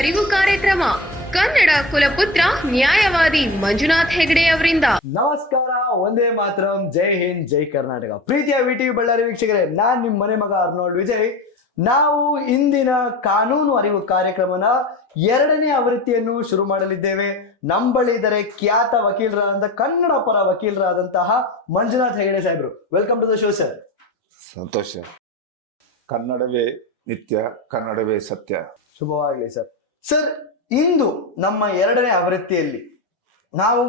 ಅರಿವು ಕಾರ್ಯಕ್ರಮ ಕನ್ನಡ ಕುಲಪುತ್ರ ನ್ಯಾಯವಾದಿ ಮಂಜುನಾಥ್ ಹೆಗಡೆ ಅವರಿಂದ. ನಮಸ್ಕಾರ, ಒಂದೇ ಮಾತರಂ, ಜೈ ಹಿಂದ್, ಜೈ ಕರ್ನಾಟಕ. ಪ್ರೀತಿಯ ವಿಟಿವಿ ಬಳ್ಳಾರಿ ವೀಕ್ಷಕರೇ, ನಾನ್ ನಿಮ್ ಮನೆ ಮಗ ಅರ್ನಾಲ್ಡ್ ವಿಜಯ್. ನಾವು ಇಂದಿನ ಕಾನೂನು ಅರಿವು ಕಾರ್ಯಕ್ರಮನ 2ನೇ ಆವೃತ್ತಿಯನ್ನು ಶುರು ಮಾಡಲಿದ್ದೇವೆ. ನಮ್ಮ ಬಳಿ ಇದ್ದಾರೆ ಖ್ಯಾತ ವಕೀಲರಾದಂತ ಕನ್ನಡ ಪರ ವಕೀಲರಾದಂತಹ ಮಂಜುನಾಥ್ ಹೆಗಡೆ ಸಾಹೇಬ್ರು. Welcome to the show sir. ಸಂತೋಷ. ಕನ್ನಡವೇ ನಿತ್ಯ, ಕನ್ನಡವೇ ಸತ್ಯ. ಶುಭವಾಗಲಿ ಸರ್. ಸರ್, ಇಂದು ನಮ್ಮ 2ನೇ ಆವೃತ್ತಿಯಲ್ಲಿ ನಾವು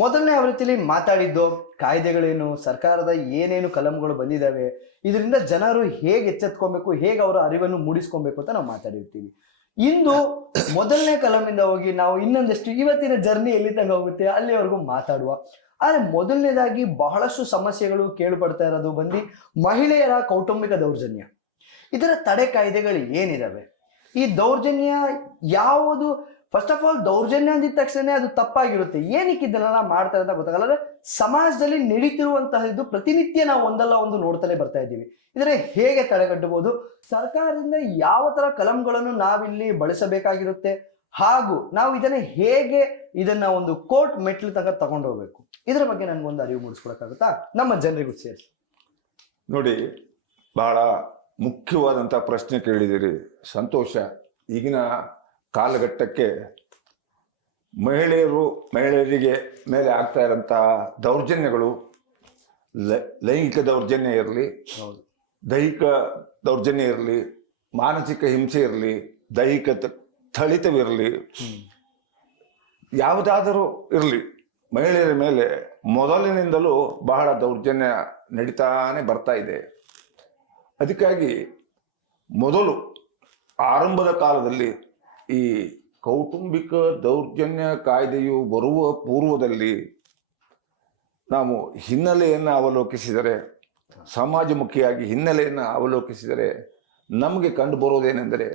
ಮೊದಲನೇ ಆವೃತ್ತಿಯಲ್ಲಿ ಮಾತಾಡಿದ್ದು ಕಾಯ್ದೆಗಳೇನು, ಸರ್ಕಾರದ ಏನೇನು ಕಲಂಗಳು ಬಂದಿದ್ದಾವೆ, ಇದರಿಂದ ಜನರು ಹೇಗೆ ಎಚ್ಚೆತ್ಕೊಬೇಕು, ಹೇಗೆ ಅವರ ಅರಿವನ್ನು ಮೂಡಿಸ್ಕೊಬೇಕು ಅಂತ ನಾವು ಮಾತಾಡಿರ್ತೀವಿ. ಇಂದು ಮೊದಲನೇ ಕಲಮಿಂದ ಹೋಗಿ ನಾವು ಇನ್ನೊಂದಷ್ಟು ಇವತ್ತಿನ ಜರ್ನಿ ಎಲ್ಲಿ ತನಕ ಹೋಗುತ್ತೆ ಅಲ್ಲಿವರೆಗೂ ಮಾತಾಡುವ. ಆದರೆ ಮೊದಲನೇದಾಗಿ ಬಹಳಷ್ಟು ಸಮಸ್ಯೆಗಳು ಕೇಳಿಪಡ್ತಾ ಇರೋದು ಬಂದು ಮಹಿಳೆಯರ ಕೌಟುಂಬಿಕ ದೌರ್ಜನ್ಯ. ಇದರ ತಡೆ ಕಾಯ್ದೆಗಳು ಏನಿದಾವೆ, ಈ ದೌರ್ಜನ್ಯ ಯಾವುದು, ಫಸ್ಟ್ ಆಫ್ ಆಲ್ ದೌರ್ಜನ್ಯ ಅಂದಿದ ತಕ್ಷಣ ಅದು ತಪ್ಪಾಗಿರುತ್ತೆ, ಏನಕ್ಕೆ ಇದನ್ನೆಲ್ಲ ಮಾಡ್ತಾರೆ ಅಂತ ಗೊತ್ತಾಗಲ್ಲ. ಅಂದ್ರೆ ಸಮಾಜದಲ್ಲಿ ನಡೀತಿರುವಂತಹದ್ದು ಪ್ರತಿನಿತ್ಯ ನಾವು ಒಂದಲ್ಲ ಒಂದು ನೋಡ್ತಾನೆ ಬರ್ತಾ ಇದ್ದೀವಿ. ಇದರ ಹೇಗೆ ತಡೆಗಟ್ಟಬಹುದು, ಸರ್ಕಾರದಿಂದ ಯಾವ ತರ ಕಲಂಗಳನ್ನು ನಾವಿಲ್ಲಿ ಬಳಸಬೇಕಾಗಿರುತ್ತೆ, ಹಾಗೂ ನಾವು ಇದನ್ನ ಒಂದು ಕೋರ್ಟ್ ಮೆಟ್ಲು ತಗೊಂಡು ಹೋಗ್ಬೇಕು, ಇದರ ಬಗ್ಗೆ ನನ್ಗೊಂದು ಅರಿವು ಮೂಡಿಸ್ಕೊಳಕ್ಕಾಗುತ್ತಾ ನಮ್ಮ ಜನರಿಗೂ ಸೇರಿಸಿ? ನೋಡಿ, ಬಹಳ ಮುಖ್ಯವಾದಂಥ ಪ್ರಶ್ನೆ ಕೇಳಿದಿರಿ. ಸಂತೋಷ. ಈಗಿನ ಕಾಲಘಟ್ಟಕ್ಕೆ ಮಹಿಳೆಯರಿಗೆ ಮೇಲೆ ಆಗ್ತಾ ಇರೋಂಥ ದೌರ್ಜನ್ಯಗಳು, ಲೈಂಗಿಕ ದೌರ್ಜನ್ಯ ಇರಲಿ, ದೈಹಿಕ ದೌರ್ಜನ್ಯ ಇರಲಿ, ಮಾನಸಿಕ ಹಿಂಸೆ ಇರಲಿ, ದೈಹಿಕ ಥಳಿತವಿರಲಿ, ಯಾವುದಾದರೂ ಇರಲಿ, ಮಹಿಳೆಯರ ಮೇಲೆ ಮೊದಲಿನಿಂದಲೂ ಬಹಳ ದೌರ್ಜನ್ಯ ನಡೀತಾನೆ ಬರ್ತಾ ಇದೆ. ಅದಕ್ಕಾಗಿ ಮೊದಲು ಆರಂಭದ ಕಾಲದಲ್ಲಿ ಈ ಕೌಟುಂಬಿಕ ದೌರ್ಜನ್ಯ ಕಾಯ್ದೆಯು ಬರುವ ಪೂರ್ವದಲ್ಲಿ ನಾವು ಹಿನ್ನೆಲೆಯನ್ನು ಅವಲೋಕಿಸಿದರೆ, ಸಮಾಜಮುಖಿಯಾಗಿ ಹಿನ್ನೆಲೆಯನ್ನು ಅವಲೋಕಿಸಿದರೆ ನಮಗೆ ಕಂಡು ಬರೋದೇನೆಂದರೆ,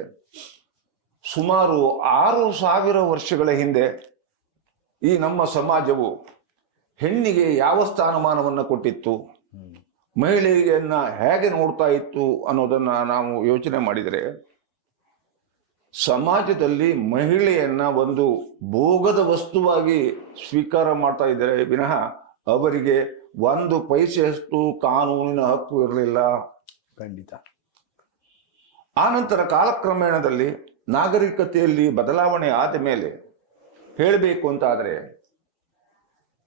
ಸುಮಾರು 6,000 ವರ್ಷಗಳ ಹಿಂದೆ ಈ ನಮ್ಮ ಸಮಾಜವು ಹೆಣ್ಣಿಗೆ ಯಾವ ಸ್ಥಾನಮಾನವನ್ನು ಕೊಟ್ಟಿತ್ತು, ಮಹಿಳೆಯನ್ನ ಹೇಗೆ ನೋಡ್ತಾ ಇತ್ತು ಅನ್ನೋದನ್ನ ನಾವು ಯೋಚನೆ ಮಾಡಿದರೆ, ಸಮಾಜದಲ್ಲಿ ಮಹಿಳೆಯನ್ನ ಒಂದು ಭೋಗದ ವಸ್ತುವಾಗಿ ಸ್ವೀಕಾರ ಮಾಡ್ತಾ ಇದ್ದಾರೆ ವಿನಃ ಅವರಿಗೆ 1 ಪೈಸೆಯಷ್ಟು ಕಾನೂನಿನ ಹಕ್ಕು ಇರಲಿಲ್ಲ. ಖಂಡಿತ. ಆನಂತರ ಕಾಲಕ್ರಮೇಣದಲ್ಲಿ ನಾಗರಿಕತೆಯಲ್ಲಿ ಬದಲಾವಣೆ ಆದ ಮೇಲೆ ಹೇಳಬೇಕು ಅಂತಾದರೆ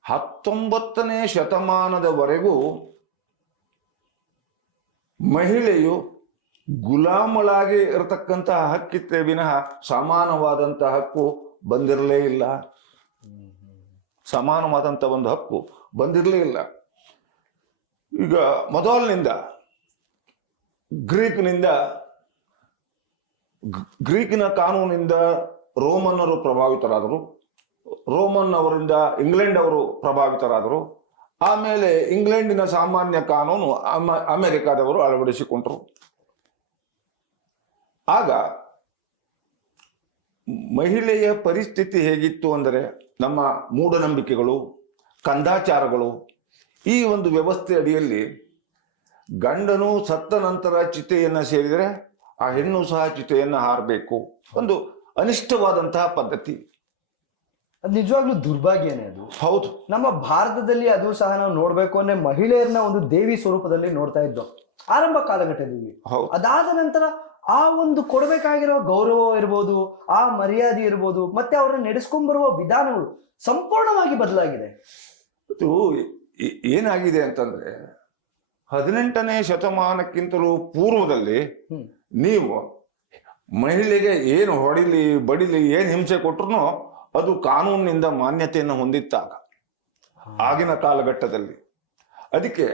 19ನೇ ಶತಮಾನದವರೆಗೂ ಮಹಿಳೆಯು ಗುಲಾಮಳಾಗಿ ಇರತಕ್ಕಂತಹ ಹಕ್ಕಿತ್ತೆ ವಿನಃ ಸಮಾನವಾದಂತಹ ಹಕ್ಕು ಬಂದಿರಲೇ ಇಲ್ಲ. ಸಮಾನವಾದಂಥ ಒಂದು ಹಕ್ಕು ಬಂದಿರಲೇ ಇಲ್ಲ. ಈಗ ಮೊದಲಿನಿಂದ ಗ್ರೀಕಿನ ಕಾನೂನಿನಿಂದ ರೋಮನ್ನರು ಪ್ರಭಾವಿತರಾದರು, ರೋಮನ್ ಅವರಿಂದ ಇಂಗ್ಲೆಂಡ್ ಅವರು ಪ್ರಭಾವಿತರಾದರು, ಆಮೇಲೆ ಇಂಗ್ಲೆಂಡಿನ ಸಾಮಾನ್ಯ ಕಾನೂನು ಅಮೆರಿಕಾದವರು ಅಳವಡಿಸಿಕೊಂಡರು. ಆಗ ಮಹಿಳೆಯ ಪರಿಸ್ಥಿತಿ ಹೇಗಿತ್ತು ಅಂದರೆ, ನಮ್ಮ ಮೂಢನಂಬಿಕೆಗಳು, ಕಂದಾಚಾರಗಳು, ಈ ಒಂದು ವ್ಯವಸ್ಥೆ ಅಡಿಯಲ್ಲಿ ಗಂಡನು ಸತ್ತ ನಂತರ ಚಿತೆಯನ್ನು ಸೇರಿದರೆ ಆ ಹೆಣ್ಣು ಸಹ ಚಿತೆಯನ್ನು ಹಾರಬೇಕು, ಒಂದು ಅನಿಷ್ಟವಾದಂತಹ ಪದ್ಧತಿ. ಅದು ನಿಜವಾಗ್ಲೂ ದುರ್ಭಾಗ್ಯನೇ. ಅದು ಹೌದು. ನಮ್ಮ ಭಾರತದಲ್ಲಿ ಅದು ಸಹ ನಾವು ನೋಡ್ಬೇಕು ಅಂದ್ರೆ ಮಹಿಳೆಯರನ್ನ ಒಂದು ದೇವಿ ಸ್ವರೂಪದಲ್ಲಿ ನೋಡ್ತಾ ಇದ್ದೋ ಆರಂಭ ಕಾಲಘಟ್ಟದಲ್ಲಿ. ಅದಾದ ನಂತರ ಆ ಒಂದು ಕೊಡಬೇಕಾಗಿರೋ ಗೌರವ ಇರ್ಬೋದು, ಆ ಮರ್ಯಾದೆ ಇರ್ಬೋದು, ಮತ್ತೆ ಅವ್ರನ್ನ ನಡೆಸ್ಕೊಂಡ್ ಬರುವ ವಿಧಾನಗಳು ಸಂಪೂರ್ಣವಾಗಿ ಬದಲಾಗಿದೆ. ಇದು ಏನಾಗಿದೆ ಅಂತಂದ್ರೆ, 18ನೇ ಶತಮಾನಕ್ಕಿಂತಲೂ ಪೂರ್ವದಲ್ಲಿ ನೀವು ಮಹಿಳೆಗೆ ಏನು ಹೊಡಿಲಿ ಬಡಿಲಿ ಏನು ಹಿಂಸೆ ಕೊಟ್ರು ಅದು ಕಾನೂನಿನಿಂದ ಮಾನ್ಯತೆಯನ್ನು ಹೊಂದಿತ್ತಾಗ ಆಗಿನ ಕಾಲಘಟ್ಟದಲ್ಲಿ. ಅದಕ್ಕೆ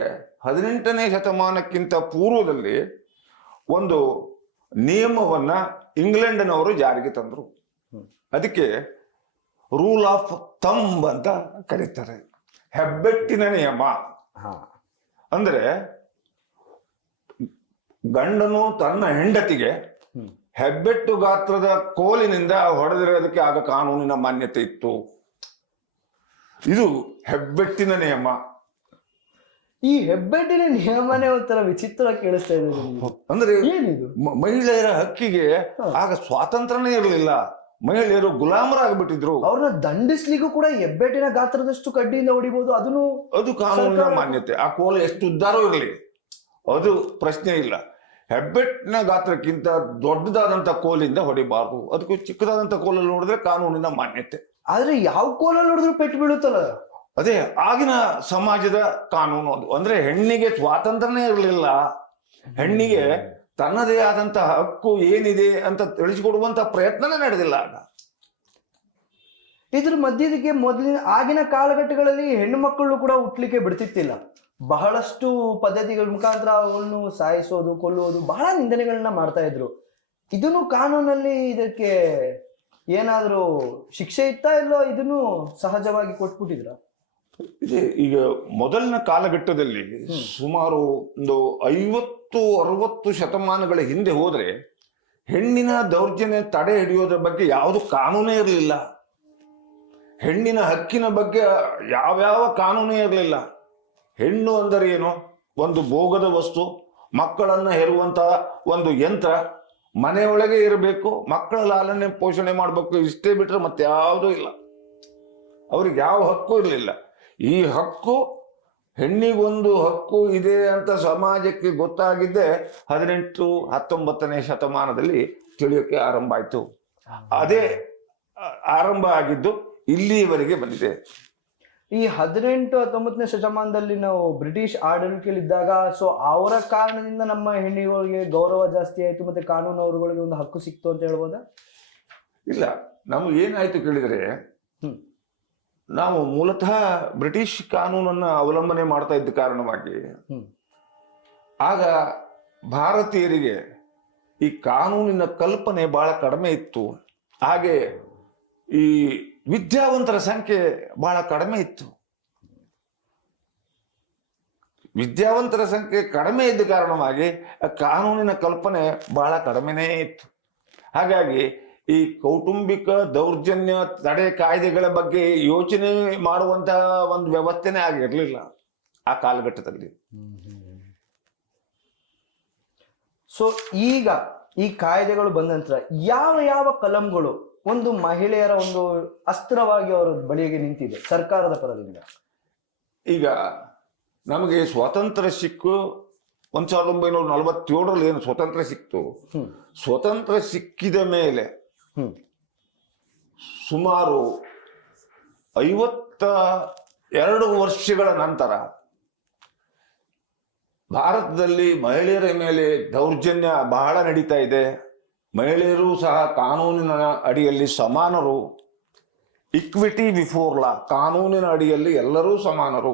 18ನೇ ಶತಮಾನಕ್ಕಿಂತ ಪೂರ್ವದಲ್ಲಿ ಒಂದು ನಿಯಮವನ್ನ ಇಂಗ್ಲೆಂಡ್ನವರು ಜಾರಿಗೆ ತಂದರು. ಅದಕ್ಕೆ ರೂಲ್ ಆಫ್ ಥಂಬ್ ಅಂತ ಕರೀತಾರೆ, ಹೆಬ್ಬೆಟ್ಟಿನ ನಿಯಮ. ಅಂದ್ರೆ ಗಂಡನು ತನ್ನ ಹೆಂಡತಿಗೆ ಹೆಬ್ಬೆಟ್ಟು ಗಾತ್ರದ ಕೋಲಿನಿಂದ ಹೊಡೆದಿರೋದಕ್ಕೆ ಆಗ ಕಾನೂನಿನ ಮಾನ್ಯತೆ ಇತ್ತು. ಇದು ಹೆಬ್ಬೆಟ್ಟಿನ ನಿಯಮ. ಈ ಹೆಬ್ಬೆಟ್ಟಿನ ನಿಯಮನೇ ಒಂಥರ ವಿಚಿತ್ರ ಕೇಳಿಸ್ತಾ ಇದೆ. ಅಂದ್ರೆ ಏನಿದು? ಮಹಿಳೆಯರ ಹಕ್ಕಿಗೆ ಆಗ ಸ್ವಾತಂತ್ರ್ಯನೇ ಇರಲಿಲ್ಲ. ಮಹಿಳೆಯರು ಗುಲಾಮರಾಗ್ಬಿಟ್ಟಿದ್ರು. ಅವ್ರನ್ನ ದಂಡಿಸ್ಲಿಕ್ಕೂ ಕೂಡ ಹೆಬ್ಬೆಟ್ಟಿನ ಗಾತ್ರದಷ್ಟು ಕಡ್ಡಿಯಿಂದ ಹೊಡಿಬಹುದು. ಅದನ್ನು ಅದು ಕಾನೂನಿನ ಮಾನ್ಯತೆ. ಆ ಕೋಲು ಎಷ್ಟು ಉದ್ದಾರೋ ಇರಲಿ, ಅದು ಪ್ರಶ್ನೆ ಇಲ್ಲ. ಹೆಬ್ಬೆಟ್ಟಿನ ಗಾತ್ರಕ್ಕಿಂತ ದೊಡ್ಡದಾದಂತ ಕೋಲಿಂದ ಹೊಡಿಬಾರ್ದು. ಅದಕ್ಕೂ ಚಿಕ್ಕದಾದಂತ ಕೋಲಲ್ಲಿ ನೋಡಿದ್ರೆ ಕಾನೂನಿನ ಮಾನ್ಯತೆ. ಆದ್ರೆ ಯಾವ ಕೋಲಲ್ಲಿ ನೋಡಿದ್ರು ಪೆಟ್ಟು ಬೀಳುತ್ತಲ್ಲ. ಅದೇ ಆಗಿನ ಸಮಾಜದ ಕಾನೂನು. ಅದು ಅಂದ್ರೆ ಹೆಣ್ಣಿಗೆ ಸ್ವಾತಂತ್ರ್ಯನೇ ಇರಲಿಲ್ಲ. ಹೆಣ್ಣಿಗೆ ತನ್ನದೇ ಆದಂತ ಹಕ್ಕು ಏನಿದೆ ಅಂತ ತಿಳಿಸಿಕೊಡುವಂತ ಪ್ರಯತ್ನನೇ ನಡೆದಿಲ್ಲ ಆಗ. ಇದ್ರ ಮಧ್ಯದಕ್ಕೆ ಆಗಿನ ಕಾಲಘಟ್ಟಗಳಲ್ಲಿ ಹೆಣ್ಣು ಮಕ್ಕಳು ಕೂಡ ಹುಟ್ಲಿಕ್ಕೆ ಬಿಡ್ತಿತ್ತಿಲ್ಲ. ಬಹಳಷ್ಟು ಪದ್ಧತಿಗಳ ಮುಖಾಂತರ ಅವಳನ್ನು ಸಾಯಿಸೋದು, ಕೊಲ್ಲುವುದು, ಬಹಳ ನಿಂದನೆಗಳನ್ನ ಮಾಡ್ತಾ ಇದ್ರು. ಇದನ್ನು ಕಾನೂನಲ್ಲಿ ಇದಕ್ಕೆ ಏನಾದ್ರೂ ಶಿಕ್ಷೆ ಇತ್ತಾ ಇಲ್ಲೋ, ಇದನ್ನು ಸಹಜವಾಗಿ ಕೊಟ್ಬಿಟ್ಟಿದ್ರ? ಈಗ ಮೊದಲಿನ ಕಾಲಘಟ್ಟದಲ್ಲಿ ಸುಮಾರು ಒಂದು 50-60 ಶತಮಾನಗಳ ಹಿಂದೆ ಹೋದ್ರೆ ಹೆಣ್ಣಿನ ದೌರ್ಜನ್ಯ ತಡೆ ಹಿಡಿಯೋದ್ರ ಬಗ್ಗೆ ಯಾವುದು ಕಾನೂನೇ ಇರಲಿಲ್ಲ. ಹೆಣ್ಣಿನ ಹಕ್ಕಿನ ಬಗ್ಗೆ ಯಾವ್ಯಾವ ಕಾನೂನೇ ಇರಲಿಲ್ಲ. ಹೆಣ್ಣು ಅಂದರೆ ಏನು? ಒಂದು ಭೋಗದ ವಸ್ತು, ಮಕ್ಕಳನ್ನ ಹೆರುವಂತಹ ಒಂದು ಯಂತ್ರ, ಮನೆಯೊಳಗೆ ಇರಬೇಕು, ಮಕ್ಕಳ ಲಾಲನೆ ಪೋಷಣೆ ಮಾಡಬೇಕು, ಇಷ್ಟೇ ಬಿಟ್ರೆ ಮತ್ತೆ ಯಾವುದೂ ಇಲ್ಲ. ಅವ್ರಿಗೆ ಯಾವ ಹಕ್ಕು ಇರಲಿಲ್ಲ. ಈ ಹಕ್ಕು, ಹೆಣ್ಣಿಗೊಂದು ಹಕ್ಕು ಇದೆ ಅಂತ ಸಮಾಜಕ್ಕೆ ಗೊತ್ತಾಗಿದ್ದೆ 18-19ನೇ ಶತಮಾನದಲ್ಲಿ ತಿಳಿಯೋಕೆ ಆರಂಭ ಆಯ್ತು. ಅದೇ ಆರಂಭ ಆಗಿದ್ದು ಇಲ್ಲಿಯವರೆಗೆ ಬಂದಿದೆ. ಈ 18-19ನೇ ಶತಮಾನದಲ್ಲಿ ನಾವು ಬ್ರಿಟಿಷ್ ಆಡಳಿತದಲ್ಲಿದ್ದಾಗ, ಸೊ ಅವರ ಕಾರಣದಿಂದ ನಮ್ಮ ಹೆಣ್ಣಿಗಳಿಗೆ ಗೌರವ ಜಾಸ್ತಿ ಆಯ್ತು, ಮತ್ತೆ ಕಾನೂನು ಅವರುಗಳಿಗೆ ಒಂದು ಹಕ್ಕು ಸಿಕ್ತು ಅಂತ ಹೇಳ್ಬೋದಾ? ಇಲ್ಲ, ನಮ್ಗೆ ಏನಾಯ್ತು ಕೇಳಿದ್ರೆ, ನಾವು ಮೂಲತಃ ಬ್ರಿಟಿಷ್ ಕಾನೂನನ್ನ ಅವಲಂಬನೆ ಮಾಡ್ತಾ ಇದ್ದ ಕಾರಣವಾಗಿ ಆಗ ಭಾರತೀಯರಿಗೆ ಈ ಕಾನೂನಿನ ಕಲ್ಪನೆ ಬಹಳ ಕಡಿಮೆ ಇತ್ತು. ಹಾಗೆ ಈ ವಿದ್ಯಾವಂತರ ಸಂಖ್ಯೆ ಬಹಳ ಕಡಿಮೆ ಇತ್ತು. ವಿದ್ಯಾವಂತರ ಸಂಖ್ಯೆ ಕಡಿಮೆ ಇದ್ದ ಕಾರಣವಾಗಿ ಕಾನೂನಿನ ಕಲ್ಪನೆ ಬಹಳ ಕಡಿಮೆನೇ ಇತ್ತು. ಹಾಗಾಗಿ ಈ ಕೌಟುಂಬಿಕ ದೌರ್ಜನ್ಯ ತಡೆ ಕಾಯ್ದೆಗಳ ಬಗ್ಗೆ ಯೋಚನೆ ಮಾಡುವಂತಹ ಒಂದು ವ್ಯವಸ್ಥೆನೇ ಆಗಿರ್ಲಿಲ್ಲ ಆ ಕಾಲಘಟ್ಟದಲ್ಲಿ. ಸೊ ಈಗ ಈ ಕಾಯ್ದೆಗಳು ಬಂದ ನಂತರ ಯಾವ ಯಾವ ಕಲಂಗಳು ಒಂದು ಮಹಿಳೆಯರ ಒಂದು ಅಸ್ತ್ರವಾಗಿ ಅವರ ಬಳಿಗೆ ನಿಂತಿದೆ ಸರ್ಕಾರದ ಪರದಿಂದ? ಈಗ ನಮಗೆ ಸ್ವಾತಂತ್ರ್ಯ ಸಿಕ್ಕು 1947ರಲ್ಲಿ ಏನು ಸ್ವತಂತ್ರ ಸಿಕ್ತು, ಸ್ವತಂತ್ರ ಸಿಕ್ಕಿದ ಮೇಲೆ ಸುಮಾರು 52 ವರ್ಷಗಳ ನಂತರ ಭಾರತದಲ್ಲಿ ಮಹಿಳೆಯರ ಮೇಲೆ ದೌರ್ಜನ್ಯ ಬಹಳ ನಡೀತಾ ಇದೆ. ಮಹಿಳೆಯರು ಸಹ ಕಾನೂನಿನ ಅಡಿಯಲ್ಲಿ ಸಮಾನರು. ಇಕ್ವಿಟಿ ಬಿಫೋರ್ ಲಾ, ಕಾನೂನಿನ ಅಡಿಯಲ್ಲಿ ಎಲ್ಲರೂ ಸಮಾನರು.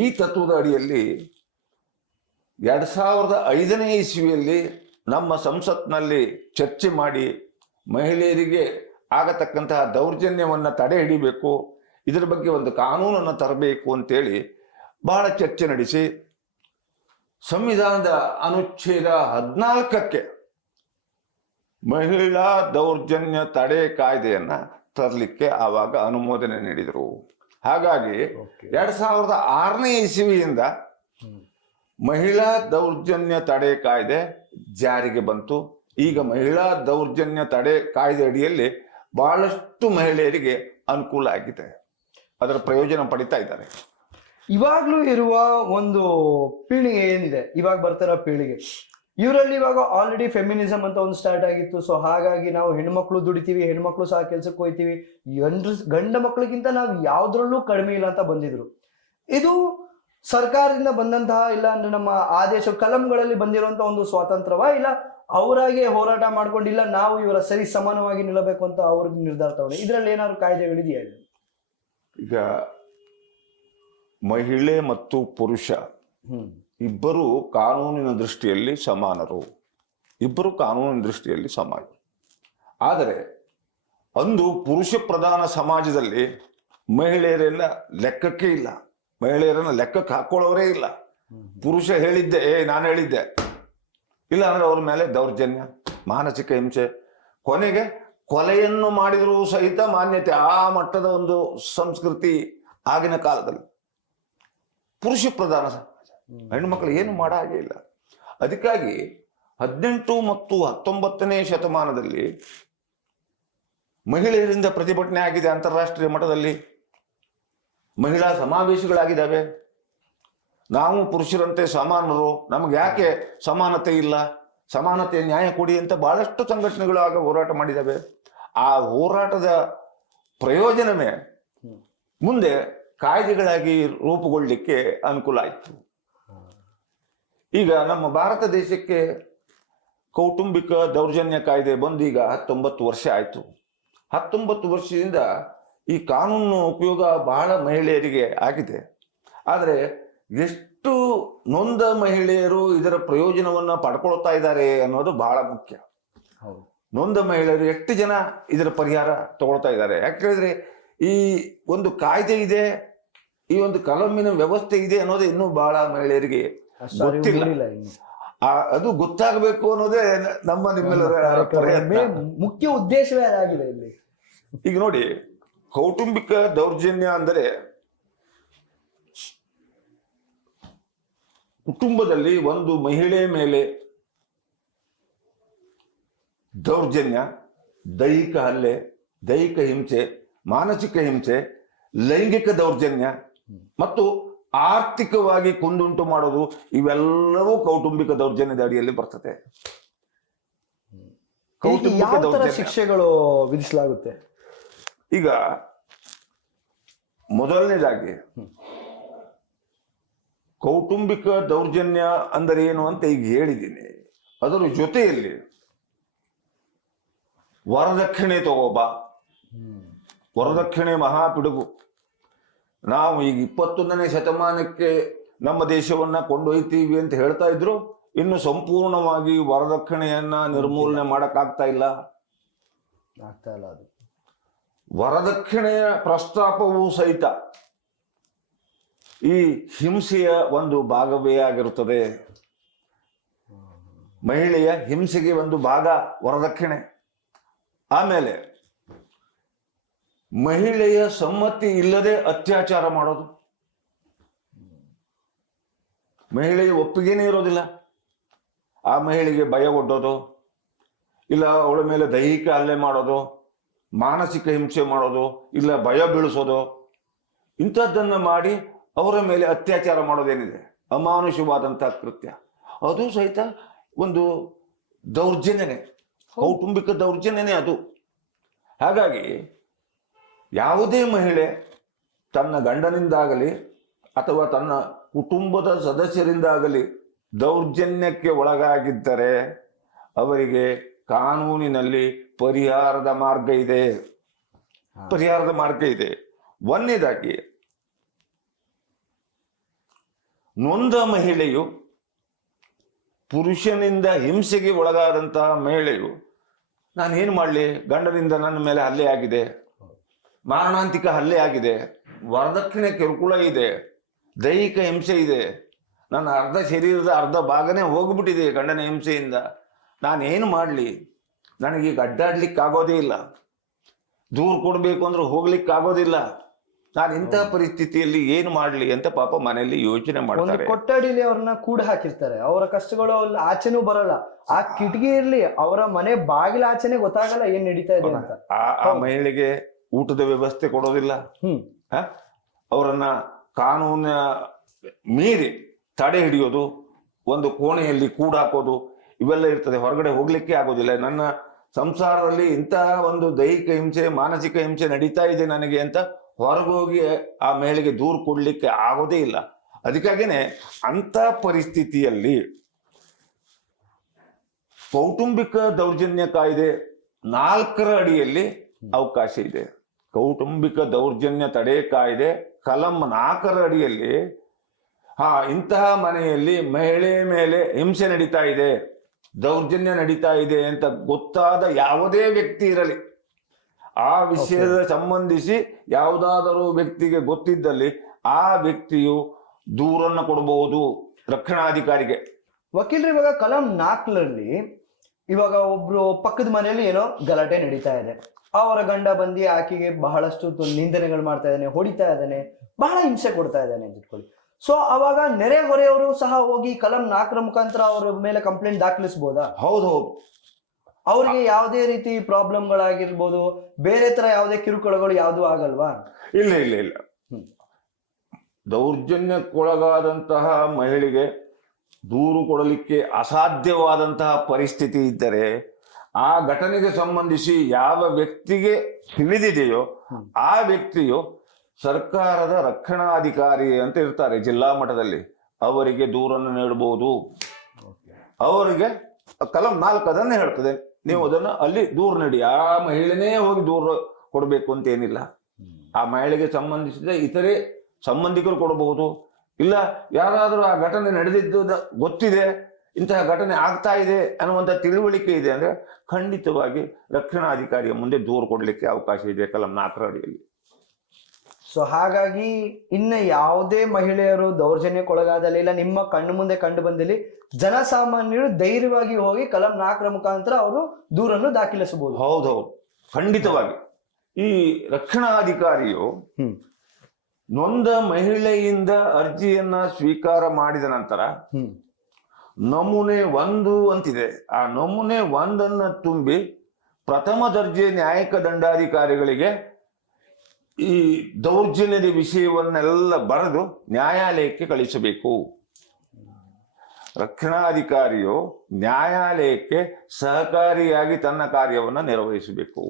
ಈ ತತ್ವದ ಅಡಿಯಲ್ಲಿ 2005ನೇ ಇಸ್ವಿಯಲ್ಲಿ ನಮ್ಮ ಸಂಸತ್ನಲ್ಲಿ ಚರ್ಚೆ ಮಾಡಿ ಮಹಿಳೆಯರಿಗೆ ಆಗತಕ್ಕಂತಹ ದೌರ್ಜನ್ಯವನ್ನು ತಡೆ ಹಿಡಿಬೇಕು, ಇದರ ಬಗ್ಗೆ ಒಂದು ಕಾನೂನನ್ನು ತರಬೇಕು ಅಂತೇಳಿ ಬಹಳ ಚರ್ಚೆ ನಡೆಸಿ ಸಂವಿಧಾನದ ಅನುಚ್ಛೇದ 14ಕ್ಕೆ ಮಹಿಳಾ ದೌರ್ಜನ್ಯ ತಡೆ ಕಾಯ್ದೆಯನ್ನ ತರಲಿಕ್ಕೆ ಆವಾಗ ಅನುಮೋದನೆ ನೀಡಿದರು. ಹಾಗಾಗಿ 2006ನೇ ಇಸವಿಯಿಂದ ಮಹಿಳಾ ದೌರ್ಜನ್ಯ ತಡೆ ಕಾಯ್ದೆ ಜಾರಿಗೆ ಬಂತು. ಈಗ ಮಹಿಳಾ ದೌರ್ಜನ್ಯ ತಡೆ ಕಾಯ್ದೆ ಅಡಿಯಲ್ಲಿ ಬಹಳಷ್ಟು ಮಹಿಳೆಯರಿಗೆ ಅನುಕೂಲ ಆಗಿದೆ, ಅದರ ಪ್ರಯೋಜನ ಪಡಿತಾ ಇದ್ದಾರೆ. ಇವಾಗ್ಲೂ ಇರುವ ಒಂದು ಪೀಳಿಗೆ ಏನಿದೆ, ಇವಾಗ ಬರ್ತಿರೋ ಪೀಳಿಗೆ, ಇವರಲ್ಲಿ ಇವಾಗ ಆಲ್ರೆಡಿ ಫೆಮಿನಿಸಮ್ ಅಂತ ಒಂದು ಸ್ಟಾರ್ಟ್ ಆಗಿತ್ತು. ಸೊ ಹಾಗಾಗಿ ನಾವು ಹೆಣ್ಮಕ್ಳು ದುಡಿತೀವಿ, ಹೆಣ್ಮಕ್ಳು ಸಹ ಕೆಲ್ಸಕ್ಕೆ ಹೋಗ್ತೀವಿ, ಗಂಡ ಮಕ್ಳಿಗಿಂತ ನಾವು ಯಾವ್ದ್ರಲ್ಲೂ ಕಡಿಮೆ ಇಲ್ಲ ಅಂತ ಬಂದಿದ್ರು. ಇದು ಸರ್ಕಾರದಿಂದ ಬಂದಂತಹ, ಇಲ್ಲ ಅಂದ್ರೆ ನಮ್ಮ ಆದೇಶ ಕಲಂಗಳಲ್ಲಿ ಬಂದಿರುವಂತ ಒಂದು ಸ್ವಾತಂತ್ರ್ಯವ, ಇಲ್ಲ ಅವರಾಗೆ ಹೋರಾಟ ಮಾಡ್ಕೊಂಡಿಲ್ಲ ನಾವು ಇವರ ಸರಿ ಸಮಾನವಾಗಿ ನಿಲ್ಲಬೇಕು ಅಂತ ಅವ್ರಿಗೆ ನಿರ್ಧಾರ ತಗೊಂಡು ಇದ್ರಲ್ಲಿ ಏನಾದ್ರು ಕಾಯ್ದೆಗಳಿದೆಯಾ? ಈಗ ಮಹಿಳೆ ಮತ್ತು ಪುರುಷ ಇಬ್ಬರು ಕಾನೂನಿನ ದೃಷ್ಟಿಯಲ್ಲಿ ಸಮಾನರು, ಇಬ್ಬರು ಕಾನೂನಿನ ದೃಷ್ಟಿಯಲ್ಲಿ ಸಮಾನ. ಆದರೆ ಅಂದು ಪುರುಷ ಪ್ರಧಾನ ಸಮಾಜದಲ್ಲಿ ಮಹಿಳೆಯರೆಲ್ಲ ಲೆಕ್ಕಕ್ಕೆ ಇಲ್ಲ, ಮಹಿಳೆಯರನ್ನ ಲೆಕ್ಕಕ್ಕೆ ಹಾಕೊಳ್ಳೋರೇ ಇಲ್ಲ. ಪುರುಷ ಹೇಳಿದ್ದೆ ನಾನು ಹೇಳಿದ್ದೆ, ಇಲ್ಲ ಅಂದ್ರೆ ಅವ್ರ ಮೇಲೆ ದೌರ್ಜನ್ಯ, ಮಾನಸಿಕ ಹಿಂಸೆ, ಕೊನೆಗೆ ಕೊಲೆಯನ್ನು ಮಾಡಿದರೂ ಸಹಿತ ಮಾನ್ಯತೆ. ಆ ಮಟ್ಟದ ಒಂದು ಸಂಸ್ಕೃತಿ ಆಗಿನ ಕಾಲದಲ್ಲಿ. ಪುರುಷ ಪ್ರಧಾನ ಸಮಾಜ, ಹೆಣ್ಣುಮಕ್ಕಳು ಏನು ಮಾಡೋ ಹಾಗೆ ಇಲ್ಲ. ಅದಕ್ಕಾಗಿ 18 ಮತ್ತು 19ನೇ ಶತಮಾನದಲ್ಲಿ ಮಹಿಳೆಯರಿಂದ ಪ್ರತಿಭಟನೆ ಆಗಿದೆ, ಅಂತಾರಾಷ್ಟ್ರೀಯ ಮಟ್ಟದಲ್ಲಿ ಮಹಿಳಾ ಸಮಾವೇಶಗಳಾಗಿದ್ದಾವೆ. ನಾವು ಪುರುಷರಂತೆ ಸಮಾನರು, ನಮ್ಗೆ ಯಾಕೆ ಸಮಾನತೆ ಇಲ್ಲ, ಸಮಾನತೆ ನ್ಯಾಯ ಕೊಡಿ ಅಂತ ಬಹಳಷ್ಟು ಸಂಘಟನೆಗಳು ಆಗ ಹೋರಾಟ ಮಾಡಿದ್ದಾವೆ. ಆ ಹೋರಾಟದ ಪ್ರಯೋಜನವೇ ಮುಂದೆ ಕಾಯ್ದೆಗಳಾಗಿ ರೂಪುಗೊಳ್ಳಲಿಕ್ಕೆ ಅನುಕೂಲ ಆಯಿತು. ಈಗ ನಮ್ಮ ಭಾರತ ದೇಶಕ್ಕೆ ಕೌಟುಂಬಿಕ ದೌರ್ಜನ್ಯ ಕಾಯ್ದೆ ಬಂದು ಈಗ 19 ವರ್ಷ ಆಯಿತು. 19 ವರ್ಷದಿಂದ ಈ ಕಾನೂನು ಉಪಯೋಗ ಬಹಳ ಮಹಿಳೆಯರಿಗೆ ಆಗಿದೆ. ಆದರೆ ಎಷ್ಟು ನೊಂದ ಮಹಿಳೆಯರು ಇದರ ಪ್ರಯೋಜನವನ್ನ ಪಡ್ಕೊಳ್ತಾ ಇದ್ದಾರೆ ಅನ್ನೋದು ಬಹಳ ಮುಖ್ಯ. ನೊಂದ ಮಹಿಳೆಯರು ಎಷ್ಟು ಜನ ಇದರ ಪರಿಹಾರ ತಗೊಳ್ತಾ ಇದ್ದಾರೆ? ಯಾಕಂದ್ರೆ ಈ ಒಂದು ಕಾಯ್ದೆ ಇದೆ, ಈ ಒಂದು ಕಲಮಿನ ವ್ಯವಸ್ಥೆ ಇದೆ ಅನ್ನೋದು ಇನ್ನೂ ಬಹಳ ಮಹಿಳೆಯರಿಗೆ ಗೊತ್ತಿಲ್ಲ. ಅದು ಗೊತ್ತಾಗಬೇಕು ಅನ್ನೋದೇ ನಿಮ್ಮೆಲ್ಲರ ಪ್ರಯತ್ನ. ಮುಖ್ಯ ಉದ್ದೇಶವೇ ಅದಾಗಿದೆ ಇಲ್ಲಿ. ಈಗ ನೋಡಿ, ಕೌಟುಂಬಿಕ ದೌರ್ಜನ್ಯ ಅಂದರೆ ಕುಟುಂಬದಲ್ಲಿ ಒಂದು ಮಹಿಳೆ ಮೇಲೆ ದೌರ್ಜನ್ಯ, ದೈಹಿಕ ಹಲ್ಲೆ, ದೈಹಿಕ ಹಿಂಸೆ, ಮಾನಸಿಕ ಹಿಂಸೆ, ಲೈಂಗಿಕ ದೌರ್ಜನ್ಯ ಮತ್ತು ಆರ್ಥಿಕವಾಗಿ ಕುಂದುಂಟು ಮಾಡೋದು, ಇವೆಲ್ಲವೂ ಕೌಟುಂಬಿಕ ದೌರ್ಜನ್ಯದ ಅಡಿಯಲ್ಲಿ ಬರ್ತದೆ. ಕೌಟುಂಬಿಕ ದೌರ್ಜನ್ಯ ಶಿಕ್ಷೆಗಳು ವಿಧಿಸಲಾಗುತ್ತೆ. ಈಗ ಮೊದಲನೇದಾಗಿ ಕೌಟುಂಬಿಕ ದೌರ್ಜನ್ಯ ಅಂದರೆ ಏನು ಅಂತ ಈಗ ಹೇಳಿದ್ದೀನಿ. ಅದರ ಜೊತೆಯಲ್ಲಿ ವರದಕ್ಷಿಣೆ ತಗೋಬ, ವರದಕ್ಷಿಣೆ ಮಹಾಪಿಡುಗು. ನಾವು ಈಗ 21ನೇ ಶತಮಾನಕ್ಕೆ ನಮ್ಮ ದೇಶವನ್ನ ಕೊಂಡೊಯ್ತೀವಿ ಅಂತ ಹೇಳ್ತಾ ಇದ್ರು, ಇನ್ನು ಸಂಪೂರ್ಣವಾಗಿ ವರದಕ್ಷಿಣೆಯನ್ನ ನಿರ್ಮೂಲನೆ ಮಾಡಕ್ಕಾಗ್ತಾ ಇಲ್ಲ. ಅದು ವರದಕ್ಷಿಣೆಯ ಪ್ರಸ್ತಾಪವೂ ಸಹಿತ ಈ ಹಿಂಸೆಯ ಒಂದು ಭಾಗವೇ ಆಗಿರುತ್ತದೆ. ಮಹಿಳೆಯ ಹಿಂಸೆಗೆ ಒಂದು ಭಾಗ ವರದಕ್ಷಿಣೆ. ಆಮೇಲೆ ಮಹಿಳೆಯ ಸಮ್ಮತಿ ಇಲ್ಲದೆ ಅತ್ಯಾಚಾರ ಮಾಡೋದು, ಮಹಿಳೆಯ ಒಪ್ಪಿಗೆನೇ ಇರೋದಿಲ್ಲ, ಆ ಮಹಿಳೆಗೆ ಭಯ ಒಡ್ಡೋದು, ಇಲ್ಲ ಅವಳ ಮೇಲೆ ದೈಹಿಕ ಹಲ್ಲೆ ಮಾಡೋದು, ಮಾನಸಿಕ ಹಿಂಸೆ ಮಾಡೋದು, ಇಲ್ಲ ಭಯ ಬೀಳಿಸೋದು, ಇಂಥದ್ದನ್ನು ಮಾಡಿ ಅವರ ಮೇಲೆ ಅತ್ಯಾಚಾರ ಮಾಡೋದೇನಿದೆ ಅಮಾನುಷವಾದಂತಹ ಕೃತ್ಯ, ಅದು ಸಹಿತ ಒಂದು ದೌರ್ಜನ್ಯನೇ, ಕೌಟುಂಬಿಕ ದೌರ್ಜನ್ಯನೇ ಅದು. ಹಾಗಾಗಿ ಯಾವುದೇ ಮಹಿಳೆ ತನ್ನ ಗಂಡನಿಂದಾಗಲಿ ಅಥವಾ ತನ್ನ ಕುಟುಂಬದ ಸದಸ್ಯರಿಂದಾಗಲಿ ದೌರ್ಜನ್ಯಕ್ಕೆ ಒಳಗಾಗಿದ್ದರೆ ಅವರಿಗೆ ಕಾನೂನಿನಲ್ಲಿ ಪರಿಹಾರದ ಮಾರ್ಗ ಇದೆ. ಪರಿಹಾರದ ಮಾರ್ಗ ಇದೆ. ಒಂದನೇದಾಗಿ, ನೊಂದ ಮಹಿಳೆಯು, ಪುರುಷನಿಂದ ಹಿಂಸೆಗೆ ಒಳಗಾದಂತಹ ಮಹಿಳೆಯು, ನಾನೇನು ಮಾಡಲಿ, ಗಂಡನಿಂದ ನನ್ನ ಮೇಲೆ ಹಲ್ಲೆ ಆಗಿದೆ, ಮಾರಣಾಂತಿಕ ಹಲ್ಲೆ ಆಗಿದೆ, ವರದಕ್ಷಿಣೆ ಕಿರುಕುಳ ಇದೆ, ದೈಹಿಕ ಹಿಂಸೆ ಇದೆ, ನನ್ನ ಅರ್ಧ ಶರೀರದ ಅರ್ಧ ಭಾಗನೇ ಹೋಗ್ಬಿಟ್ಟಿದೆ ಗಂಡನ ಹಿಂಸೆಯಿಂದ, ನಾನೇನು ಮಾಡಲಿ, ನನಗೀಗ ಅಡ್ಡಾಡ್ಲಿಕ್ಕೆ ಆಗೋದೇ ಇಲ್ಲ, ದೂರು ಕೊಡಬೇಕು ಅಂದ್ರೆ ಹೋಗ್ಲಿಕ್ಕೆ ಆಗೋದಿಲ್ಲ, ನಾನು ಇಂತಹ ಪರಿಸ್ಥಿತಿಯಲ್ಲಿ ಏನು ಮಾಡಲಿ ಅಂತ ಪಾಪ ಮನೆಯಲ್ಲಿ ಯೋಚನೆ ಮಾಡ್ತಾರೆ. ಕೊಠಡಿಲಿ ಅವ್ರನ್ನ ಕೂಡ ಹಾಕಿರ್ತಾರೆ, ಅವರ ಕಷ್ಟಗಳು ಅಲ್ಲಿ ಆಚೆನೂ ಬರಲ್ಲ, ಆ ಕಿಟಕಿ ಇರ್ಲಿ ಅವರ ಮನೆ ಬಾಗಿಲ ಆಚೆನೆ ಗೊತ್ತಾಗಲ್ಲ ಏನ್ ನಡೀತಾ ಇದೆ ಅಂತ. ಆ ಮಹಿಳೆಗೆ ಊಟದ ವ್ಯವಸ್ಥೆ ಕೊಡೋದಿಲ್ಲ, ಅವರನ್ನ ಕಾನೂನ ಮೀರಿ ತಡೆ ಹಿಡಿಯೋದು, ಒಂದು ಕೋಣೆಯಲ್ಲಿ ಕೂಡಾಕೋದು, ಇವೆಲ್ಲ ಇರ್ತದೆ. ಹೊರಗಡೆ ಹೋಗ್ಲಿಕ್ಕೆ ಆಗೋದಿಲ್ಲ, ನನ್ನ ಸಂಸಾರದಲ್ಲಿ ಇಂತಹ ಒಂದು ದೈಹಿಕ ಹಿಂಸೆ, ಮಾನಸಿಕ ಹಿಂಸೆ ನಡೀತಾ ಇದೆ ನನಗೆ ಅಂತ ಹೊರಗೋಗಿ ಆ ಮಹಿಳೆಗೆ ದೂರು ಕೊಡ್ಲಿಕ್ಕೆ ಆಗೋದೇ ಇಲ್ಲ. ಅದಕ್ಕಾಗಿನೇ ಅಂತ ಪರಿಸ್ಥಿತಿಯಲ್ಲಿ ಕೌಟುಂಬಿಕ ದೌರ್ಜನ್ಯ ಕಾಯ್ದೆ 4ರ ಅಡಿಯಲ್ಲಿ ಅವಕಾಶ ಇದೆ. ಕೌಟುಂಬಿಕ ದೌರ್ಜನ್ಯ ತಡೆ ಕಾಯ್ದೆ ಕಲಂ 4ರ ಅಡಿಯಲ್ಲಿ ಇಂತಹ ಮನೆಯಲ್ಲಿ ಮಹಿಳೆ ಮೇಲೆ ಹಿಂಸೆ ನಡೀತಾ ಇದೆ, ದೌರ್ಜನ್ಯ ನಡೀತಾ ಇದೆ ಅಂತ ಗೊತ್ತಾದ ಯಾವುದೇ ವ್ಯಕ್ತಿ ಇರಲಿ, ಆ ವಿಷಯದ ಸಂಬಂಧಿಸಿ ಯಾವುದಾದರೂ ವ್ಯಕ್ತಿಗೆ ಗೊತ್ತಿದ್ದಲ್ಲಿ ಆ ವ್ಯಕ್ತಿಯು ದೂರನ್ನು ಕೊಡಬಹುದು ರಕ್ಷಣಾಧಿಕಾರಿಗೆ. ವಕೀಲರು ಇವಾಗ ಕಲಂ 4ರಲ್ಲಿ ಇವಾಗ ಒಬ್ರು ಪಕ್ಕದ ಮನೆಯಲ್ಲಿ ಏನೋ ಗಲಾಟೆ ನಡೀತಾ ಇದೆ, ಅವರ ಗಂಡ ಬಂದು ಆಕೆಗೆ ಬಹಳಷ್ಟು ನಿಂದನೆಗಳು ಮಾಡ್ತಾ ಇದ್ದಾನೆ, ಹೊಡಿತಾ ಇದ್ದಾನೆ, ಬಹಳ ಹಿಂಸೆ ಕೊಡ್ತಾ ಇದ್ದಾನೆ ಅಂತ ಇಟ್ಕೊಳ್ಳಿ. ಸೊ ಅವಾಗ ನೆರೆ ಹೊರೆಯವರು ಸಹ ಹೋಗಿ ಕಲಂ 4ರ ಮುಖಾಂತರ ಅವರ ಮೇಲೆ ಕಂಪ್ಲೇಂಟ್ ದಾಖಲಿಸಬಹುದಾ? ಹೌದು, ಅವ್ರಿಗೆ ಯಾವುದೇ ರೀತಿ ಪ್ರಾಬ್ಲಮ್ಗಳಾಗಿರ್ಬೋದು, ಬೇರೆ ತರ ಯಾವುದೇ ಕಿರುಕುಳಗಳು ಯಾವ್ದು ಆಗಲ್ವಾ? ಇಲ್ಲ ಇಲ್ಲ ಇಲ್ಲ. ದೌರ್ಜನ್ಯಕ್ಕೊಳಗಾದಂತಹ ಮಹಿಳೆಗೆ ದೂರು ಕೊಡಲಿಕ್ಕೆ ಅಸಾಧ್ಯವಾದಂತಹ ಪರಿಸ್ಥಿತಿ ಇದ್ದರೆ ಆ ಘಟನೆಗೆ ಸಂಬಂಧಿಸಿ ಯಾವ ವ್ಯಕ್ತಿಗೆ ತಿಳಿದಿದೆಯೋ ಆ ವ್ಯಕ್ತಿಯು ಸರ್ಕಾರದ ರಕ್ಷಣಾಧಿಕಾರಿ ಅಂತ ಇರ್ತಾರೆ ಜಿಲ್ಲಾ ಮಟ್ಟದಲ್ಲಿ, ಅವರಿಗೆ ದೂರನ್ನು ನೀಡಬಹುದು. ಅವರಿಗೆ ಕಲಂ 4 ಅದನ್ನೇ ಹೇಳ್ತದೆ, ನೀವು ಅದನ್ನು ಅಲ್ಲಿ ದೂರು ನೀಡಿ. ಆ ಮಹಿಳೆನೇ ಹೋಗಿ ದೂರು ಕೊಡಬೇಕು ಅಂತ ಏನಿಲ್ಲ. ಆ ಮಹಿಳೆಗೆ ಸಂಬಂಧಿಸಿದ ಇತರೆ ಸಂಬಂಧಿಕರು ಕೊಡಬಹುದು. ಇಲ್ಲ ಯಾರಾದರೂ ಆ ಘಟನೆ ನಡೆದಿದ್ದು ಗೊತ್ತಿದೆ, ಇಂತಹ ಘಟನೆ ಆಗ್ತಾ ಇದೆ ಅನ್ನುವಂಥ ತಿಳುವಳಿಕೆ ಇದೆ ಅಂದ್ರೆ ಖಂಡಿತವಾಗಿ ರಕ್ಷಣಾಧಿಕಾರಿಯ ಮುಂದೆ ದೂರು ಕೊಡಲಿಕ್ಕೆ ಅವಕಾಶ ಇದೆ ಕಲಂ 4 ಅಡಿಯಲ್ಲಿ. ಸೊ ಹಾಗಾಗಿ ಇನ್ನ ಯಾವುದೇ ಮಹಿಳೆಯರು ದೌರ್ಜನ್ಯಕ್ಕೊಳಗಾದಲ್ಲಿ ಇಲ್ಲ ನಿಮ್ಮ ಕಣ್ಣು ಮುಂದೆ ಕಂಡು ಬಂದಲ್ಲಿ ಜನಸಾಮಾನ್ಯರು ಧೈರ್ಯವಾಗಿ ಹೋಗಿ ಕಲಂ 4 ಮುಖಾಂತರ ಅವರು ದೂರನ್ನು ದಾಖಲಿಸಬಹುದು. ಹೌದೌದು, ಖಂಡಿತವಾಗಿ. ಈ ರಕ್ಷಣಾಧಿಕಾರಿಯು ನೊಂದ ಮಹಿಳೆಯಿಂದ ಅರ್ಜಿಯನ್ನ ಸ್ವೀಕಾರ ಮಾಡಿದ ನಂತರ ನಮೂನೆ 1 ಅಂತಿದೆ. ಆ ನಮೂನೆ 1 ತುಂಬಿ ಪ್ರಥಮ ದರ್ಜೆ ನ್ಯಾಯಿಕ ದಂಡಾಧಿಕಾರಿಗಳಿಗೆ ಈ ದೌರ್ಜನ್ಯದ ವಿಷಯವನ್ನೆಲ್ಲ ಬರೆದು ನ್ಯಾಯಾಲಯಕ್ಕೆ ಕಳಿಸಬೇಕು. ರಕ್ಷಣಾಧಿಕಾರಿಯು ನ್ಯಾಯಾಲಯಕ್ಕೆ ಸಹಕಾರಿಯಾಗಿ ತನ್ನ ಕಾರ್ಯವನ್ನು ನಿರ್ವಹಿಸಬೇಕು.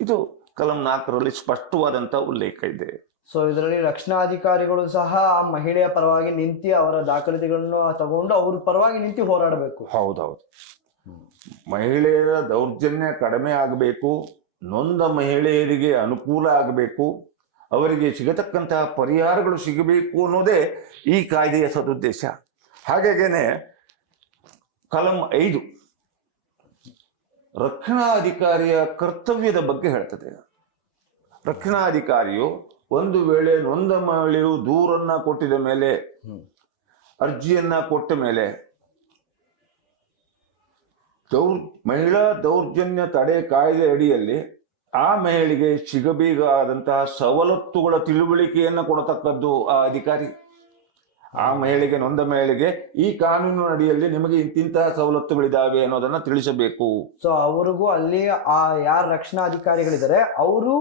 ಇದು ಕಲಂ 4ರಲ್ಲಿ ಸ್ಪಷ್ಟವಾದಂತ ಉಲ್ಲೇಖ ಇದೆ. ಸೊ ಇದರಲ್ಲಿ ರಕ್ಷಣಾಧಿಕಾರಿಗಳು ಸಹ ಆ ಮಹಿಳೆಯ ಪರವಾಗಿ ನಿಂತು ಅವರ ದಾಖಲಾತಿಗಳನ್ನು ತಗೊಂಡು ಅವ್ರ ಪರವಾಗಿ ನಿಂತು ಹೋರಾಡಬೇಕು. ಹೌದೌದು. ಮಹಿಳೆಯರ ದೌರ್ಜನ್ಯ ಕಡಿಮೆ ಆಗಬೇಕು, ನೊಂದ ಮಹಿಳೆಯರಿಗೆ ಅನುಕೂಲ ಆಗಬೇಕು, ಅವರಿಗೆ ಸಿಗತಕ್ಕಂತಹ ಪರಿಹಾರಗಳು ಸಿಗಬೇಕು ಅನ್ನೋದೇ ಈ ಕಾಯ್ದೆಯ ಸದುದ್ದೇಶ. ಹಾಗೇನೆ ಕಲಂ 5 ರಕ್ಷಣಾಧಿಕಾರಿಯ ಕರ್ತವ್ಯದ ಬಗ್ಗೆ ಹೇಳ್ತದೆ. ರಕ್ಷಣಾಧಿಕಾರಿಯು ಒಂದು ವೇಳೆ ನೊಂದ ಮಹಿಳೆಯು ದೂರನ್ನ ಕೊಟ್ಟಿದ ಮೇಲೆ, ಅರ್ಜಿಯನ್ನ ಕೊಟ್ಟ ಮೇಲೆ ಮಹಿಳಾ ದೌರ್ಜನ್ಯ ತಡೆ ಕಾಯ್ದೆ ಅಡಿಯಲ್ಲಿ ಆ ಮಹಿಳೆಗೆ ಸಿಗಬೇಕಾದಂತಹ ಸವಲತ್ತುಗಳ ತಿಳುವಳಿಕೆಯನ್ನು ಕೊಡತಕ್ಕದ್ದು ಆ ಅಧಿಕಾರಿ. ಆ ಮಹಿಳೆಗೆ, ನೊಂದ ಮಹಿಳೆಗೆ ಈ ಕಾನೂನು ಅಡಿಯಲ್ಲಿ ನಿಮಗೆ ಇಂತಿಂತಹ ಸವಲತ್ತುಗಳಿದಾವೆ ಅನ್ನೋದನ್ನ ತಿಳಿಸಬೇಕು. ಸೊ ಅವ್ರಿಗೂ ಅಲ್ಲಿ ಆ ಯಾರ ರಕ್ಷಣಾಧಿಕಾರಿಗಳಿದ್ದಾರೆ ಅವರು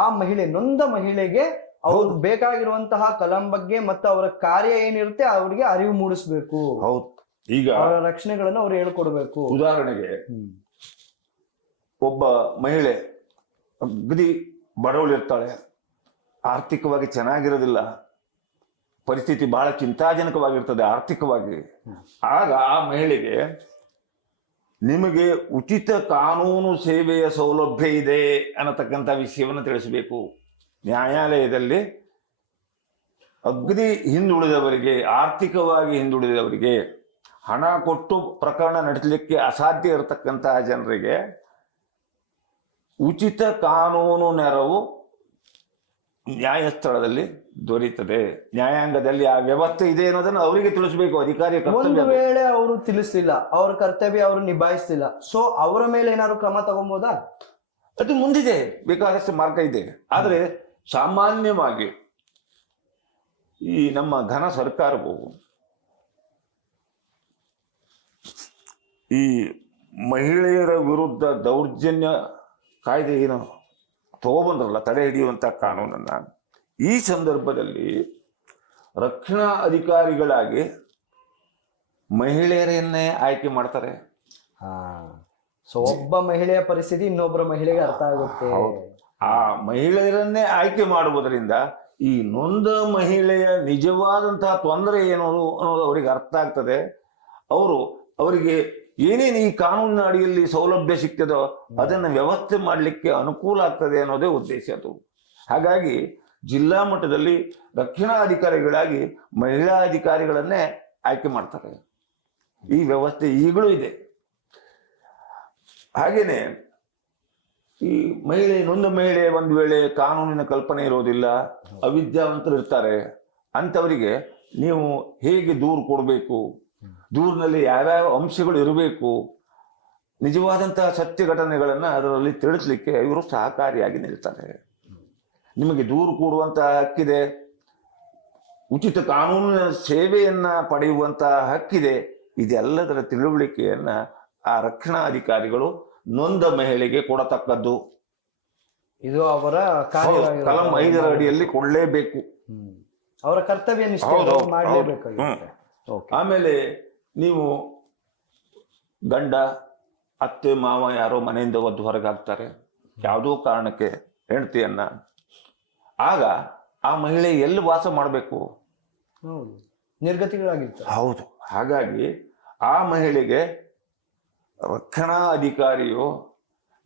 ಆ ಮಹಿಳೆ, ನೊಂದ ಮಹಿಳೆಗೆ ಅವ್ರು ಬೇಕಾಗಿರುವಂತಹ ಕಲಂ ಬಗ್ಗೆ ಮತ್ತು ಅವರ ಕಾರ್ಯ ಏನಿರುತ್ತೆ ಅವರಿಗೆ ಅರಿವು ಮೂಡಿಸ್ಬೇಕು. ಹೌದು. ಈಗ ಅವರ ರಕ್ಷಣೆಗಳನ್ನು ಅವ್ರು ಹೇಳ್ಕೊಡ್ಬೇಕು. ಉದಾಹರಣೆಗೆ ಒಬ್ಬ ಮಹಿಳೆ ಅಗದಿ ಬಡವಳಿರ್ತಾಳೆ, ಆರ್ಥಿಕವಾಗಿ ಚೆನ್ನಾಗಿರೋದಿಲ್ಲ, ಪರಿಸ್ಥಿತಿ ಬಹಳ ಚಿಂತಾಜನಕವಾಗಿರ್ತದೆ ಆರ್ಥಿಕವಾಗಿ. ಆಗ ಆ ಮಹಿಳೆಗೆ ನಿಮಗೆ ಉಚಿತ ಕಾನೂನು ಸೇವೆಯ ಸೌಲಭ್ಯ ಇದೆ ಅನ್ನತಕ್ಕಂಥ ವಿಷಯವನ್ನು ತಿಳಿಸಬೇಕು. ನ್ಯಾಯಾಲಯದಲ್ಲಿ ಅಗದಿ ಹಿಂದುಳಿದವರಿಗೆ, ಆರ್ಥಿಕವಾಗಿ ಹಿಂದುಳಿದವರಿಗೆ, ಹಣ ಕೊಟ್ಟು ಪ್ರಕರಣ ನಡೆಸಲಿಕ್ಕೆ ಅಸಾಧ್ಯ ಇರತಕ್ಕಂತಹ ಜನರಿಗೆ ಉಚಿತ ಕಾನೂನು ನೆರವು ನ್ಯಾಯಸ್ಥಳದಲ್ಲಿ ದೊರೆಯುತ್ತದೆ. ನ್ಯಾಯಾಂಗದಲ್ಲಿ ಆ ವ್ಯವಸ್ಥೆ ಇದೆ ಅನ್ನೋದನ್ನು ಅವರಿಗೆ ತಿಳಿಸಬೇಕು. ಅಧಿಕಾರಿಯ ಕರ್ತವ್ಯ. ಒಂದು ವೇಳೆ ಅವರು ತಿಳಿಸ್ಲಿಲ್ಲ, ಅವ್ರ ಕರ್ತವ್ಯ ಅವರು ನಿಭಾಯಿಸ್ತಿಲ್ಲ, ಸೊ ಅವರ ಮೇಲೆ ಏನಾದ್ರು ಕ್ರಮ ತಗೊಬೋದಾ? ಅದು ಮುಂದಿದೆ, ಬೇಕಾದಷ್ಟು ಮಾರ್ಗ ಇದೆ. ಆದರೆ ಸಾಮಾನ್ಯವಾಗಿ ಈ ನಮ್ಮ ಘನ ಸರ್ಕಾರವು ಈ ಮಹಿಳೆಯರ ವಿರುದ್ಧ ದೌರ್ಜನ್ಯ ಕಾಯ್ದೆ ಏನು ತಗೊಬಂದ್ರಲ್ಲ, ತಡೆ ಹಿಡಿಯುವಂತ ಕಾನೂನನ್ನ, ಈ ಸಂದರ್ಭದಲ್ಲಿ ರಕ್ಷಣಾ ಅಧಿಕಾರಿಗಳಾಗಿ ಮಹಿಳೆಯರನ್ನೇ ಆಯ್ಕೆ ಮಾಡ್ತಾರೆ. ಸೊ ಒಬ್ಬ ಮಹಿಳೆಯ ಪರಿಸ್ಥಿತಿ ಇನ್ನೊಬ್ಬರ ಮಹಿಳೆಗೆ ಅರ್ಥ ಆಗುತ್ತೆ. ಆ ಮಹಿಳೆಯರನ್ನೇ ಆಯ್ಕೆ ಮಾಡುವುದರಿಂದ ಈ ನೊಂದ ಮಹಿಳೆಯ ನಿಜವಾದಂತಹ ತೊಂದರೆ ಏನು ಅನ್ನೋದು ಅವರಿಗೆ ಅರ್ಥ ಆಗ್ತದೆ. ಅವರಿಗೆ ಏನೇನು ಈ ಕಾನೂನಿನ ಅಡಿಯಲ್ಲಿ ಸೌಲಭ್ಯ ಸಿಗ್ತದೋ ಅದನ್ನು ವ್ಯವಸ್ಥೆ ಮಾಡಲಿಕ್ಕೆ ಅನುಕೂಲ ಆಗ್ತದೆ ಅನ್ನೋದೇ ಉದ್ದೇಶ ಅದು. ಹಾಗಾಗಿ ಜಿಲ್ಲಾ ಮಟ್ಟದಲ್ಲಿ ರಕ್ಷಣಾ ಅಧಿಕಾರಿಗಳಾಗಿ ಮಹಿಳಾ ಅಧಿಕಾರಿಗಳನ್ನೇ ಆಯ್ಕೆ ಮಾಡ್ತಾರೆ. ಈ ವ್ಯವಸ್ಥೆ ಈಗಲೂ ಇದೆ. ಹಾಗೇನೆ ಈ ನೊಂದ ಮಹಿಳೆ ಒಂದು ವೇಳೆ ಕಾನೂನಿನ ಕಲ್ಪನೆ ಇರೋದಿಲ್ಲ, ಅವಿದ್ಯಾವಂತರು ಇರ್ತಾರೆ, ಅಂಥವರಿಗೆ ನೀವು ಹೇಗೆ ದೂರು ಕೊಡಬೇಕು, ದೂರಿನಲ್ಲಿ ಯಾವ್ಯಾವ ಅಂಶಗಳು ಇರಬೇಕು, ನಿಜವಾದಂತಹ ಸತ್ಯ ಘಟನೆಗಳನ್ನ ಅದರಲ್ಲಿ ತಿಳಿಸ್ಲಿಕ್ಕೆ ಇವರು ಸಹಕಾರಿಯಾಗಿ ನಿಲ್ತಾರೆ. ನಿಮಗೆ ದೂರು ಕೊಡುವಂತಹ ಹಕ್ಕಿದೆ, ಉಚಿತ ಕಾನೂನಿನ ಸೇವೆಯನ್ನ ಪಡೆಯುವಂತಹ ಹಕ್ಕಿದೆ. ಇದೆಲ್ಲದರ ತಿಳುವಳಿಕೆಯನ್ನ ಆ ರಕ್ಷಣಾ ಅಧಿಕಾರಿಗಳು ನೊಂದ ಮಹಿಳೆಗೆ ಕೊಡತಕ್ಕದ್ದು. ಇದು ಅವರ ಕಲಂ 5ರ ಅಡಿಯಲ್ಲಿ ಕೊಡಲೇಬೇಕು. ಅವರ ಕರ್ತವ್ಯ ಮಾಡಲೇಬೇಕಾಗುತ್ತೆ. ಆಮೇಲೆ ನೀವು ಗಂಡ ಅತ್ತೆ ಮಾವ ಯಾರೋ ಮನೆಯಿಂದ ಒದ್ದು ಹೊರಗೆ ಹಾಕ್ತಾರೆ ಯಾವುದೋ ಕಾರಣಕ್ಕೆ ಹೆಂಡತಿಯನ್ನ, ಆಗ ಆ ಮಹಿಳೆ ಎಲ್ಲಿ ವಾಸ ಮಾಡಬೇಕು? ನಿರ್ಗತಿಗಳಾಗಿರ್ತಾರೆ. ಹೌದು. ಹಾಗಾಗಿ ಆ ಮಹಿಳೆಗೆ ರಕ್ಷಣಾ ಅಧಿಕಾರಿಯು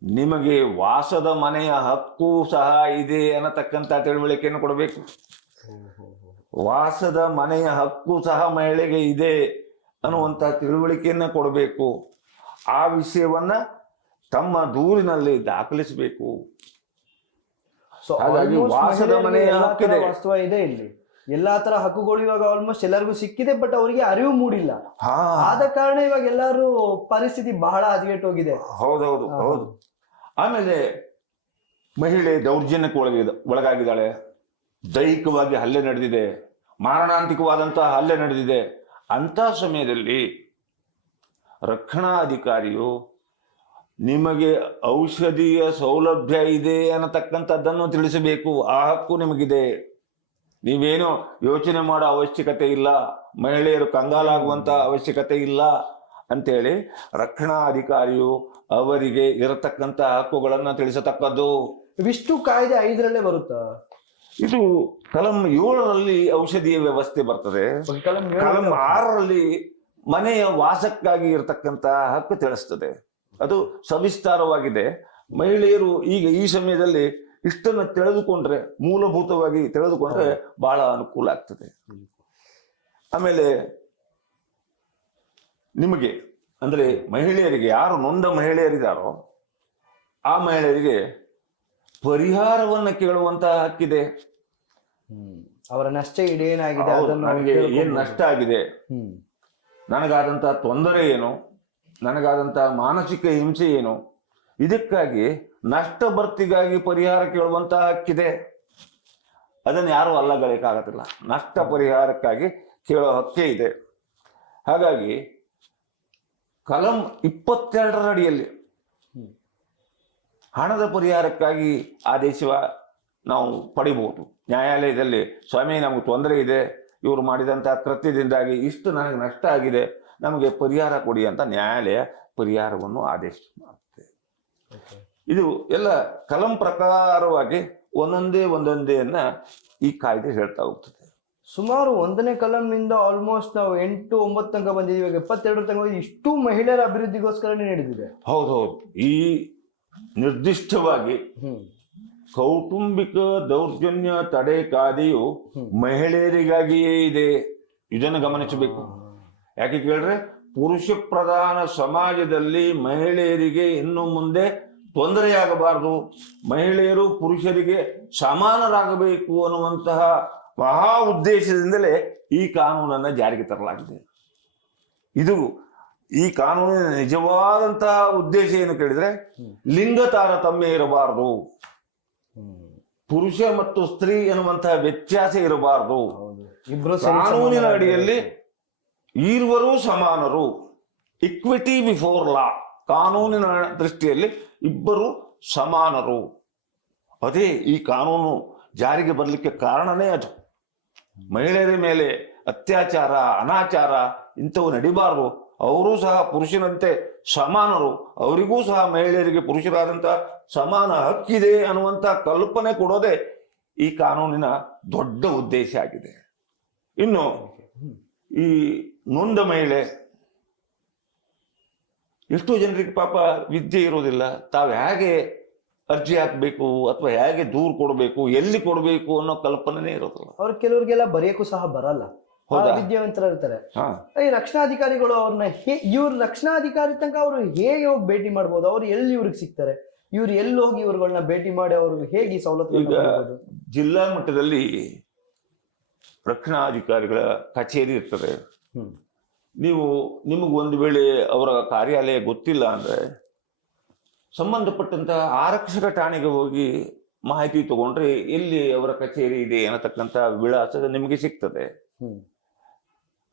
ನಿಮಗೆ ವಾಸದ ಮನೆಯ ಹಕ್ಕು ಸಹ ಇದೆ ಅನ್ನತಕ್ಕಂಥ ತಿಳುವಳಿಕೆಯನ್ನು ಕೊಡಬೇಕು. ವಾಸದ ಮನೆಯ ಹಕ್ಕು ಸಹ ಮಹಿಳೆಗೆ ಇದೆ ಅನ್ನುವಂಥ ತಿಳುವಳಿಕೆಯನ್ನ ಕೊಡಬೇಕು. ಆ ವಿಷಯವನ್ನ ತಮ್ಮ ದೂರಿನಲ್ಲಿ ದಾಖಲಿಸಬೇಕು. ಹಾಗಾಗಿ ವಾಸದ ಮನೆಯ ಹಕ್ಕಿದೆ, ವಾಸ್ತವ ಇದೆ ಇಲ್ಲಿ. ಎಲ್ಲಾ ತರ ಹಕ್ಕುಗಳು ಇವಾಗ ಆಲ್ಮೋಸ್ಟ್ ಎಲ್ಲರಿಗೂ ಸಿಕ್ಕಿದೆ, ಬಟ್ ಅವರಿಗೆ ಅರಿವು ಮೂಡಿಲ್ಲ. ಆದ ಕಾರಣ ಇವಾಗ ಎಲ್ಲರೂ ಪರಿಸ್ಥಿತಿ ಬಹಳ ಹದಗೆಟ್ಟೋಗಿದೆ. ಹೌದೌದು ಹೌದು. ಆಮೇಲೆ ಮಹಿಳೆ ದೌರ್ಜನ್ಯಕ್ಕೆ ಒಳಗಾಗಿದ್ದಾಳೆ, ದೈಹಿಕವಾಗಿ ಹಲ್ಲೆ ನಡೆದಿದೆ, ಮಾರಣಾಂತಿಕವಾದಂತಹ ಹಲ್ಲೆ ನಡೆದಿದೆ. ಅಂತ ಸಮಯದಲ್ಲಿ ರಕ್ಷಣಾ ಅಧಿಕಾರಿಯು ನಿಮಗೆ ಔಷಧಿಯ ಸೌಲಭ್ಯ ಇದೆ ಅನ್ನತಕ್ಕಂಥದ್ದನ್ನು ತಿಳಿಸಬೇಕು. ಆ ಹಕ್ಕು ನಿಮಗಿದೆ, ನೀವೇನು ಯೋಚನೆ ಮಾಡೋ ಅವಶ್ಯಕತೆ ಇಲ್ಲ, ಮಹಿಳೆಯರು ಕಂಗಾಲಾಗುವಂತ ಅವಶ್ಯಕತೆ ಇಲ್ಲ ಅಂತೇಳಿ ರಕ್ಷಣಾ ಅಧಿಕಾರಿಯು ಅವರಿಗೆ ಇರತಕ್ಕಂತ ಹಕ್ಕುಗಳನ್ನ ತಿಳಿಸತಕ್ಕದ್ದು. ಇವಿಷ್ಟು ಕಾಯ್ದೆ 5ರಲ್ಲೇ ಬರುತ್ತಾ? ಇದು ಕಲಂ 7ರಲ್ಲಿ ಔಷಧಿಯ ವ್ಯವಸ್ಥೆ ಬರ್ತದೆ. ಕಲಂ 6ರಲ್ಲಿ ಮನೆಯ ವಾಸಕ್ಕಾಗಿ ಇರತಕ್ಕಂತ ಹಕ್ಕು ತಿಳಿಸ್ತದೆ. ಅದು ಸವಿಸ್ತಾರವಾಗಿದೆ. ಮಹಿಳೆಯರು ಈಗ ಈ ಸಮಯದಲ್ಲಿ ಇಷ್ಟನ್ನು ತಿಳಿದುಕೊಂಡ್ರೆ, ಮೂಲಭೂತವಾಗಿ ತಿಳಿದುಕೊಂಡ್ರೆ ಬಹಳ ಅನುಕೂಲ ಆಗ್ತದೆ. ಆಮೇಲೆ ನಿಮಗೆ ಅಂದ್ರೆ ಮಹಿಳೆಯರಿಗೆ, ಯಾರು ನೊಂದ ಮಹಿಳೆಯರಿದ್ದಾರೋ ಆ ಮಹಿಳೆಯರಿಗೆ ಪರಿಹಾರವನ್ನ ಕೇಳುವಂತಹ ಹಕ್ಕಿದೆ. ಅವರ ನಷ್ಟ ಇಡೇನಾಗಿದೆ, ನನಗೆ ಏನ್ ನಷ್ಟ ಆಗಿದೆ, ನನಗಾದಂತಹ ತೊಂದರೆ ಏನು, ನನಗಾದಂತಹ ಮಾನಸಿಕ ಹಿಂಸೆ ಏನು, ಇದಕ್ಕಾಗಿ ನಷ್ಟ ಭರ್ತಿಗಾಗಿ ಪರಿಹಾರ ಕೇಳುವಂತಹ ಹಕ್ಕಿದೆ. ಅದನ್ನು ಯಾರು ಅಲ್ಲಗಳಿಕಾಗತ್ತಿಲ್ಲ. ನಷ್ಟ ಪರಿಹಾರಕ್ಕಾಗಿ ಕೇಳೋ ಹಕ್ಕೇ ಇದೆ. ಹಾಗಾಗಿ ಕಲಂ 22ರ ಅಡಿಯಲ್ಲಿ ಹಣದ ಪರಿಹಾರಕ್ಕಾಗಿ ಆದೇಶ ನಾವು ಪಡಿಬಹುದು. ನ್ಯಾಯಾಲಯದಲ್ಲಿ ಸ್ವಾಮಿ ನಮಗೆ ತೊಂದರೆ ಇದೆ, ಇವರು ಮಾಡಿದಂತಹ ಕೃತ್ಯದಿಂದಾಗಿ ಇಷ್ಟು ನನಗೆ ನಷ್ಟ ಆಗಿದೆ, ನಮಗೆ ಪರಿಹಾರ ಕೊಡಿ ಅಂತ ನ್ಯಾಯಾಲಯ ಪರಿಹಾರವನ್ನು ಆದೇಶ ಮಾಡುತ್ತೆ. ಇದು ಎಲ್ಲ ಕಲಂ ಪ್ರಕಾರವಾಗಿ ಒಂದೊಂದೇನ್ನ ಈ ಕಾಯ್ದೆ ಹೇಳ್ತಾ ಹೋಗ್ತದೆ. ಸುಮಾರು 1ನೇ ಕಲಂನಿಂದ ಆಲ್ಮೋಸ್ಟ್ ನಾವು 8, 9 ತನಕ ಬಂದಿದ್ದೀವಿ. ಇವಾಗ 22 ತನಕ ಇಷ್ಟು ಮಹಿಳೆಯರ ಅಭಿವೃದ್ಧಿಗೋಸ್ಕರನೇ ನಡೆದಿದೆ. ಹೌದೌದು. ಈ ನಿರ್ದಿಷ್ಟವಾಗಿ ಕೌಟುಂಬಿಕ ದೌರ್ಜನ್ಯ ತಡೆ ಕಾಯ್ದೆಯು ಮಹಿಳೆಯರಿಗಾಗಿಯೇ ಇದೆ. ಇದನ್ನು ಗಮನಿಸಬೇಕು. ಯಾಕೆ ಕೇಳಿದ್ರೆ, ಪುರುಷ ಪ್ರಧಾನ ಸಮಾಜದಲ್ಲಿ ಮಹಿಳೆಯರಿಗೆ ಇನ್ನು ಮುಂದೆ ತೊಂದರೆಯಾಗಬಾರದು, ಮಹಿಳೆಯರು ಪುರುಷರಿಗೆ ಸಮಾನರಾಗಬೇಕು ಅನ್ನುವಂತಹ ಮಹಾ ಉದ್ದೇಶದಿಂದಲೇ ಈ ಕಾನೂನನ್ನು ಜಾರಿಗೆ ತರಲಾಗಿದೆ. ಇದು ಈ ಕಾನೂನಿನ ನಿಜವಾದಂತಹ ಉದ್ದೇಶ ಏನು ಕೇಳಿದ್ರೆ, ಲಿಂಗ ತಾರತಮ್ಯ ಇರಬಾರದು, ಪುರುಷ ಮತ್ತು ಸ್ತ್ರೀ ಎನ್ನುವಂತಹ ವ್ಯತ್ಯಾಸ ಇರಬಾರದು. ಕಾನೂನಿನ ಅಡಿಯಲ್ಲಿ ಇರುವರು ಸಮಾನರು, ಇಕ್ವಿಟಿ ಬಿಫೋರ್ ಲಾ. ಕಾನೂನಿನ ದೃಷ್ಟಿಯಲ್ಲಿ ಇಬ್ಬರು ಸಮಾನರು. ಅದೇ ಈ ಕಾನೂನು ಜಾರಿಗೆ ಬರಲಿಕ್ಕೆ ಕಾರಣನೇ ಅದು. ಮಹಿಳೆಯರ ಮೇಲೆ ಅತ್ಯಾಚಾರ, ಅನಾಚಾರ ಇಂಥವು ನಡಿಬಾರದು. ಅವರೂ ಸಹ ಪುರುಷನಂತೆ ಸಮಾನರು, ಅವರಿಗೂ ಸಹ ಮಹಿಳೆಯರಿಗೆ ಪುರುಷರಾದಂತಹ ಸಮಾನ ಹಕ್ಕಿದೆ ಅನ್ನುವಂಥ ಕಲ್ಪನೆ ಕೊಡೋದೇ ಈ ಕಾನೂನಿನ ದೊಡ್ಡ ಉದ್ದೇಶ ಆಗಿದೆ. ಇನ್ನು ಈ ನೊಂದ ಮಹಿಳೆ, ಎಷ್ಟೋ ಜನರಿಗೆ ಪಾಪ ವಿದ್ಯೆ ಇರೋದಿಲ್ಲ, ತಾವು ಹೇಗೆ ಅರ್ಜಿ ಹಾಕಬೇಕು ಅಥವಾ ಹೇಗೆ ದೂರು ಕೊಡಬೇಕು, ಎಲ್ಲಿ ಕೊಡಬೇಕು ಅನ್ನೋ ಕಲ್ಪನೆ ಇರೋದಿಲ್ಲ. ಅವ್ರ ಕೆಲವ್ರಿಗೆಲ್ಲ ಬರೆಯಕ್ಕೂ ಸಹ ಬರಲ್ಲ, ವಿದ್ಯಾವಂತರ ಇರ್ತಾರೆ. ಈ ರಕ್ಷಣಾಧಿಕಾರಿಗಳು ಅವ್ರನ್ನ ಇವ್ರ ರಕ್ಷಣಾಧಿಕಾರಿ ತನಕ ಅವರು ಹೇಗೆ ಹೋಗಿ ಭೇಟಿ ಮಾಡ್ಬೋದು? ಅವ್ರು ಎಲ್ಲಿ ಇವ್ರಿಗೆ ಸಿಗ್ತಾರೆ? ಇವ್ರು ಎಲ್ಲಿ ಹೋಗಿ ಇವ್ರುಗಳನ್ನ ಭೇಟಿ ಮಾಡಿ ಅವ್ರಿಗೆ ಹೇಗೆ ಈ ಸವಲತ್ತು? ಜಿಲ್ಲಾ ಮಟ್ಟದಲ್ಲಿ ರಕ್ಷಣಾಧಿಕಾರಿಗಳ ಕಚೇರಿ ಇರ್ತದೆ. ನಿಮಗೆ ಒಂದು ವೇಳೆ ಅವರ ಕಾರ್ಯಾಲಯ ಗೊತ್ತಿಲ್ಲ ಅಂದ್ರೆ ಸಂಬಂಧಪಟ್ಟಂತಹ ಆರಕ್ಷಕ ಠಾಣೆಗೆ ಹೋಗಿ ಮಾಹಿತಿ ತಗೊಂಡ್ರೆ ಎಲ್ಲಿ ಅವರ ಕಚೇರಿ ಇದೆ ಅನ್ನತಕ್ಕಂಥ ವಿಳಾಸ ನಿಮಗೆ ಸಿಗ್ತದೆ.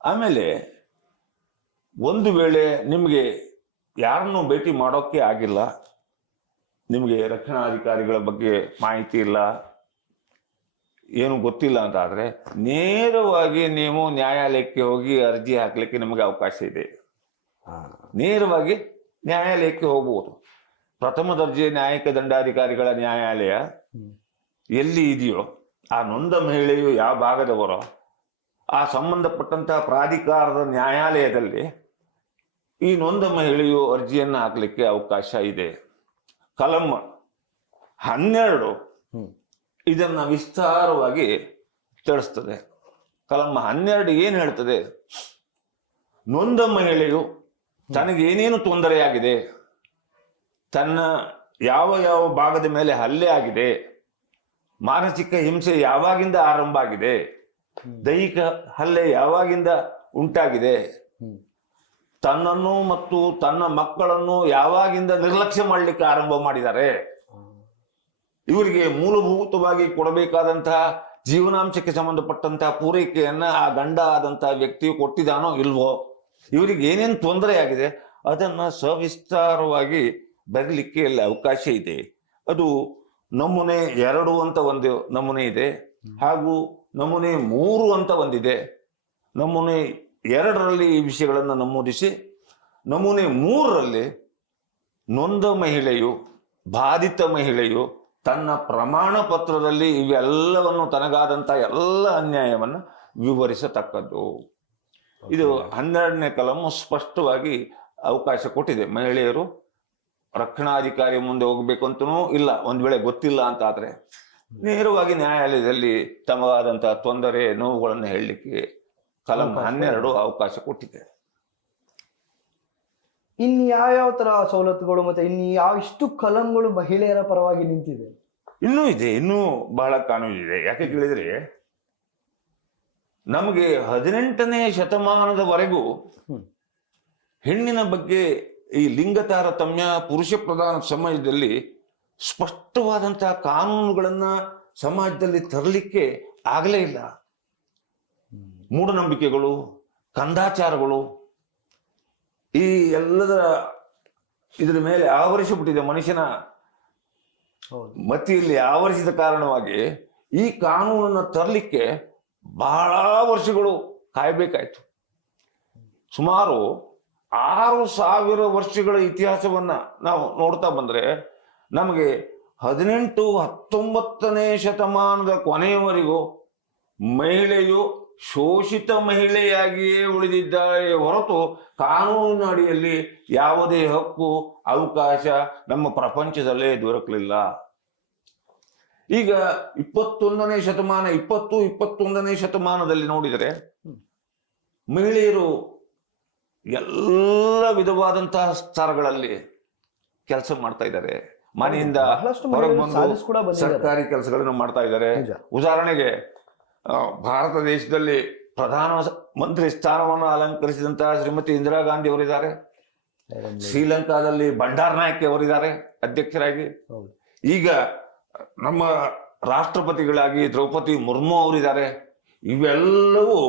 ಆಮೇಲೆ ಒಂದು ವೇಳೆ ನಿಮಗೆ ಯಾರನ್ನು ಭೇಟಿ ಮಾಡೋಕ್ಕೆ ಆಗಿಲ್ಲ, ನಿಮಗೆ ರಕ್ಷಣಾಧಿಕಾರಿಗಳ ಬಗ್ಗೆ ಮಾಹಿತಿ ಇಲ್ಲ, ಏನು ಗೊತ್ತಿಲ್ಲ ಅಂತ ಆದರೆ ನೇರವಾಗಿ ನೀವು ನ್ಯಾಯಾಲಯಕ್ಕೆ ಹೋಗಿ ಅರ್ಜಿ ಹಾಕಲಿಕ್ಕೆ ನಿಮಗೆ ಅವಕಾಶ ಇದೆ. ನೇರವಾಗಿ ನ್ಯಾಯಾಲಯಕ್ಕೆ ಹೋಗ್ಬೋದು. ಪ್ರಥಮ ದರ್ಜೆ ನ್ಯಾಯಿಕ ದಂಡಾಧಿಕಾರಿಗಳ ನ್ಯಾಯಾಲಯ ಎಲ್ಲಿ ಇದೆಯೋ ಆ ನೊಂದ ಮಹಿಳೆಯು ಯಾವ ಭಾಗದವರೋ ಆ ಸಂಬಂಧಪಟ್ಟಂತಹ ಪ್ರಾಧಿಕಾರದ ನ್ಯಾಯಾಲಯದಲ್ಲಿ ಈ ನೊಂದ ಮಹಿಳೆಯು ಅರ್ಜಿಯನ್ನು ಹಾಕಲಿಕ್ಕೆ ಅವಕಾಶ ಇದೆ. ಕಲಂ 12 ಇದನ್ನ ವಿಸ್ತಾರವಾಗಿ ತಿಳಿಸ್ತದೆ. ಕಲಂ 12 ಏನ್ ಹೇಳ್ತದೆ? ನೊಂದ ಮಹಿಳೆಯು ತನಗೇನೇನು ತೊಂದರೆಯಾಗಿದೆ, ತನ್ನ ಯಾವ ಯಾವ ಭಾಗದ ಮೇಲೆ ಹಲ್ಲೆ ಆಗಿದೆ, ಮಾನಸಿಕ ಹಿಂಸೆ ಯಾವಾಗಿಂದ ಆರಂಭ ಆಗಿದೆ, ದೈಹಿಕ ಹಲ್ಲೆ ಯಾವಾಗಿಂದ ಉಂಟಾಗಿದೆ, ತನ್ನನ್ನು ಮತ್ತು ತನ್ನ ಮಕ್ಕಳನ್ನು ಯಾವಾಗಿಂದ ನಿರ್ಲಕ್ಷ್ಯ ಮಾಡಲಿಕ್ಕೆ ಆರಂಭ ಮಾಡಿದ್ದಾರೆ, ಇವರಿಗೆ ಮೂಲಭೂತವಾಗಿ ಕೊಡಬೇಕಾದಂತಹ ಜೀವನಾಂಶಕ್ಕೆ ಸಂಬಂಧಪಟ್ಟಂತಹ ಪೂರೈಕೆಯನ್ನ ಆ ಗಂಡ ಆದಂತಹ ವ್ಯಕ್ತಿಯು ಕೊಟ್ಟಿದ್ದಾನೋ ಇಲ್ವೋ, ಇವರಿಗೆ ಏನೇನು ತೊಂದರೆ ಆಗಿದೆ ಅದನ್ನ ಸವಿಸ್ತಾರವಾಗಿ ಬರಲಿಕ್ಕೆ ಅಲ್ಲಿ ಅವಕಾಶ ಇದೆ. ಅದು ನಮೂನೆ 2 ಅಂತ ಒಂದು ನಮೂನೆ ಇದೆ, ಹಾಗೂ ನಮೂನೆ 3 ಅಂತ ಒಂದಿದೆ. ನಮೂನೆ 2ರಲ್ಲಿ ಈ ವಿಷಯಗಳನ್ನು ನಮೂದಿಸಿ, ನಮೂನೆ 3ರಲ್ಲಿ ನೊಂದ ಮಹಿಳೆಯು, ಬಾಧಿತ ಮಹಿಳೆಯು ತನ್ನ ಪ್ರಮಾಣ ಪತ್ರದಲ್ಲಿ ಇವೆಲ್ಲವನ್ನು ತನಗಾದಂಥ ಎಲ್ಲ ಅನ್ಯಾಯವನ್ನು ವಿವರಿಸತಕ್ಕದ್ದು. ಇದು 12ನೇ ಕಲಮು ಸ್ಪಷ್ಟವಾಗಿ ಅವಕಾಶ ಕೊಟ್ಟಿದೆ. ಮಹಿಳೆಯರು ರಕ್ಷಣಾಧಿಕಾರಿ ಮುಂದೆ ಹೋಗ್ಬೇಕು ಅಂತನೂ ಇಲ್ಲ, ಒಂದ್ ವೇಳೆ ಗೊತ್ತಿಲ್ಲ ಅಂತ ಆದ್ರೆ ನೇರವಾಗಿ ನ್ಯಾಯಾಲಯದಲ್ಲಿ ತಮಗಾದಂತಹ ತೊಂದರೆ ನೋವುಗಳನ್ನು ಹೇಳಲಿಕ್ಕೆ ಕಲಂ 12 ಅವಕಾಶ ಕೊಟ್ಟಿದೆ. ಇನ್ನು ಯಾವ್ಯಾವ ತರ ಸವಲತ್ತುಗಳು ಮತ್ತೆ ಇನ್ನು ಇಷ್ಟು ಕಲಂಗಳು ಮಹಿಳೆಯರ ಪರವಾಗಿ ನಿಂತಿದೆ? ಇನ್ನೂ ಇದೆ, ಇನ್ನೂ ಬಹಳ ಕಾನೂನು ಇದೆ. ಯಾಕೆ ಕೇಳಿದ್ರೆ ನಮಗೆ 18ನೇ ಶತಮಾನದವರೆಗೂ ಹೆಣ್ಣಿನ ಬಗ್ಗೆ ಈ ಲಿಂಗ ತಾರತಮ್ಯ, ಪುರುಷ ಪ್ರಧಾನ ಸಮಾಜದಲ್ಲಿ ಸ್ಪಷ್ಟವಾದಂತಹ ಕಾನೂನುಗಳನ್ನ ಸಮಾಜದಲ್ಲಿ ತರಲಿಕ್ಕೆ ಆಗಲೇ ಇಲ್ಲ. ಮೂಢನಂಬಿಕೆಗಳು, ಕಂದಾಚಾರಗಳು ಈ ಎಲ್ಲದರ ಇದರ ಮೇಲೆ ಆವರಿಸಿಬಿಟ್ಟಿದೆ. ಮನುಷ್ಯನ ಮತಿಯಲ್ಲಿ ಆವರಿಸಿದ ಕಾರಣವಾಗಿ ಈ ಕಾನೂನನ್ನು ತರಲಿಕ್ಕೆ ಬಹಳ ವರ್ಷಗಳು ಕಾಯಬೇಕಾಯ್ತು. ಸುಮಾರು 6000 ವರ್ಷಗಳ ಇತಿಹಾಸವನ್ನ ನಾವು ನೋಡ್ತಾ ಬಂದ್ರೆ ನಮಗೆ 18, 19ನೇ ಶತಮಾನದ ಕೊನೆಯವರೆಗೂ ಮಹಿಳೆಯು ಶೋಷಿತ ಮಹಿಳೆಯಾಗಿಯೇ ಉಳಿದಿದ್ದಾಳೆ ಹೊರತು ಕಾನೂನಿನ ಅಡಿಯಲ್ಲಿ ಯಾವುದೇ ಹಕ್ಕು, ಅವಕಾಶ ನಮ್ಮ ಪ್ರಪಂಚದಲ್ಲೇ ದೊರಕಲಿಲ್ಲ. ಈಗ 21ನೇ ಶತಮಾನ, 21ನೇ ಶತಮಾನದಲ್ಲಿ ನೋಡಿದರೆ ಮಹಿಳೆಯರು ಎಲ್ಲ ವಿಧವಾದಂತಹ ಸ್ತರಗಳಲ್ಲಿ ಕೆಲಸ ಮಾಡ್ತಾ ಇದ್ದಾರೆ. ಮನೆಯಿಂದ ಹೊರಗೆ ಬಂದು ಸರ್ಕಾರಿ ಕೆಲಸಗಳನ್ನು ಮಾಡ್ತಾ ಇದ್ದಾರೆ. ಉದಾಹರಣೆಗೆ ಭಾರತ ದೇಶದಲ್ಲಿ ಪ್ರಧಾನ ಮಂತ್ರಿ ಸ್ಥಾನವನ್ನು ಅಲಂಕರಿಸಿದಂತಹ ಶ್ರೀಮತಿ ಇಂದಿರಾ ಗಾಂಧಿ ಅವರಿದ್ದಾರೆ. ಶ್ರೀಲಂಕಾದಲ್ಲಿ ಭಂಡಾರ್ ನಾಯಕ್ ಅವರಿದ್ದಾರೆ ಅಧ್ಯಕ್ಷರಾಗಿ. ಈಗ ನಮ್ಮ ರಾಷ್ಟ್ರಪತಿಗಳಾಗಿ ದ್ರೌಪದಿ ಮುರ್ಮು ಅವರಿದ್ದಾರೆ. ಇವೆಲ್ಲವೂ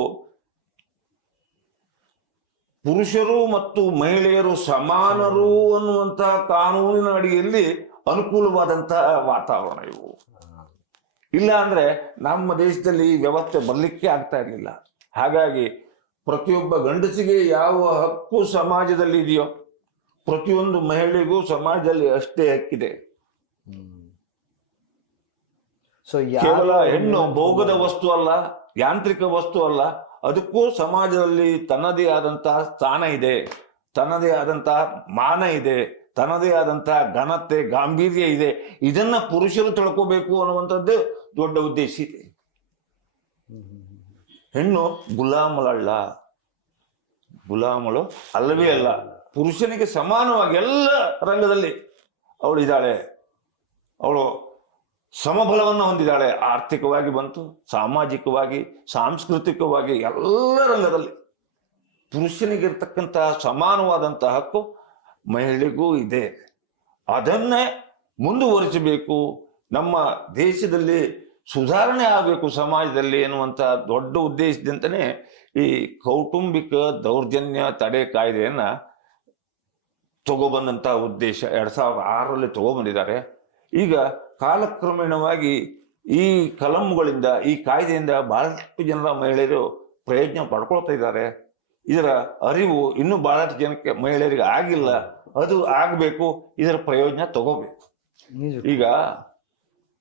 ಪುರುಷರು ಮತ್ತು ಮಹಿಳೆಯರು ಸಮಾನರು ಅನ್ನುವಂತಹ ಕಾನೂನಿನ ಅಡಿಯಲ್ಲಿ ಅನುಕೂಲವಾದಂತಹ ವಾತಾವರಣ ಇವು. ಇಲ್ಲ ಅಂದ್ರೆ ನಮ್ಮ ದೇಶದಲ್ಲಿ ಈ ವ್ಯವಸ್ಥೆ ಬರ್ಲಿಕ್ಕೆ ಆಗ್ತಾ ಇರಲಿಲ್ಲ. ಹಾಗಾಗಿ ಪ್ರತಿಯೊಬ್ಬ ಗಂಡಸಿಗೆ ಯಾವ ಹಕ್ಕು ಸಮಾಜದಲ್ಲಿ ಇದೆಯೋ ಪ್ರತಿಯೊಂದು ಮಹಿಳೆಗೂ ಸಮಾಜದಲ್ಲಿ ಅಷ್ಟೇ ಹಕ್ಕಿದೆ. ಕೇವಲ ಹೆಣ್ಣು ಭೋಗದ ವಸ್ತು ಅಲ್ಲ, ಯಾಂತ್ರಿಕ ವಸ್ತು ಅಲ್ಲ. ಅದಕ್ಕೂ ಸಮಾಜದಲ್ಲಿ ತನ್ನದೇ ಆದಂತಹ ಸ್ಥಾನ ಇದೆ, ತನ್ನದೇ ಆದಂತಹ ಮಾನ ಇದೆ, ತನ್ನದೇ ಆದಂತಹ ಘನತೆ, ಗಾಂಭೀರ್ಯ ಇದೆ. ಇದನ್ನ ಪುರುಷರು ತಿಳ್ಕೋಬೇಕು ಅನ್ನುವಂಥದ್ದೇ ದೊಡ್ಡ ಉದ್ದೇಶ ಇದೆ. ಹೆಣ್ಣು ಗುಲಾಮಳಲ್ಲ, ಗುಲಾಮಳು ಅಲ್ಲವೇ ಅಲ್ಲ. ಪುರುಷನಿಗೆ ಸಮಾನವಾಗಿ ಎಲ್ಲ ರಂಗದಲ್ಲಿ ಅವಳು ಇದ್ದಾಳೆ. ಅವಳು ಸಮಬಲವನ್ನು ಹೊಂದಿದ್ದಾಳೆ. ಆರ್ಥಿಕವಾಗಿ ಬಂತು, ಸಾಮಾಜಿಕವಾಗಿ, ಸಾಂಸ್ಕೃತಿಕವಾಗಿ ಎಲ್ಲ ರಂಗದಲ್ಲಿ ಪುರುಷನಿಗಿರ್ತಕ್ಕಂತಹ ಸಮಾನವಾದಂತಹ ಹಕ್ಕು ಮಹಿಳೆಗೂ ಇದೆ. ಅದನ್ನೇ ಮುಂದುವರಿಸಬೇಕು, ನಮ್ಮ ದೇಶದಲ್ಲಿ ಸುಧಾರಣೆ ಆಗಬೇಕು ಸಮಾಜದಲ್ಲಿ ಎನ್ನುವಂತಹ ದೊಡ್ಡ ಉದ್ದೇಶದಿಂದನೇ ಈ ಕೌಟುಂಬಿಕ ದೌರ್ಜನ್ಯ ತಡೆ ಕಾಯ್ದೆಯನ್ನ ತಗೊಬಂದಂತಹ ಉದ್ದೇಶ 2006ರಲ್ಲಿ ತಗೊಬಂದಿದ್ದಾರೆ. ಈಗ ಕಾಲಕ್ರಮೇಣವಾಗಿ ಈ ಕಲಂಗಳಿಂದ, ಈ ಕಾಯ್ದೆಯಿಂದ ಬಹಳಷ್ಟು ಜನರ ಮಹಿಳೆಯರು ಪ್ರಯೋಜನ ಪಡ್ಕೊಳ್ತಾ ಇದ್ದಾರೆ. ಇದರ ಅರಿವು ಇನ್ನೂ ಬಹಳಷ್ಟು ಜನಕ್ಕೆ ಮಹಿಳೆಯರಿಗೆ ಆಗಿಲ್ಲ. ಅದು ಆಗಬೇಕು, ಇದರ ಪ್ರಯೋಜನ ತಗೋಬೇಕು. ಈಗ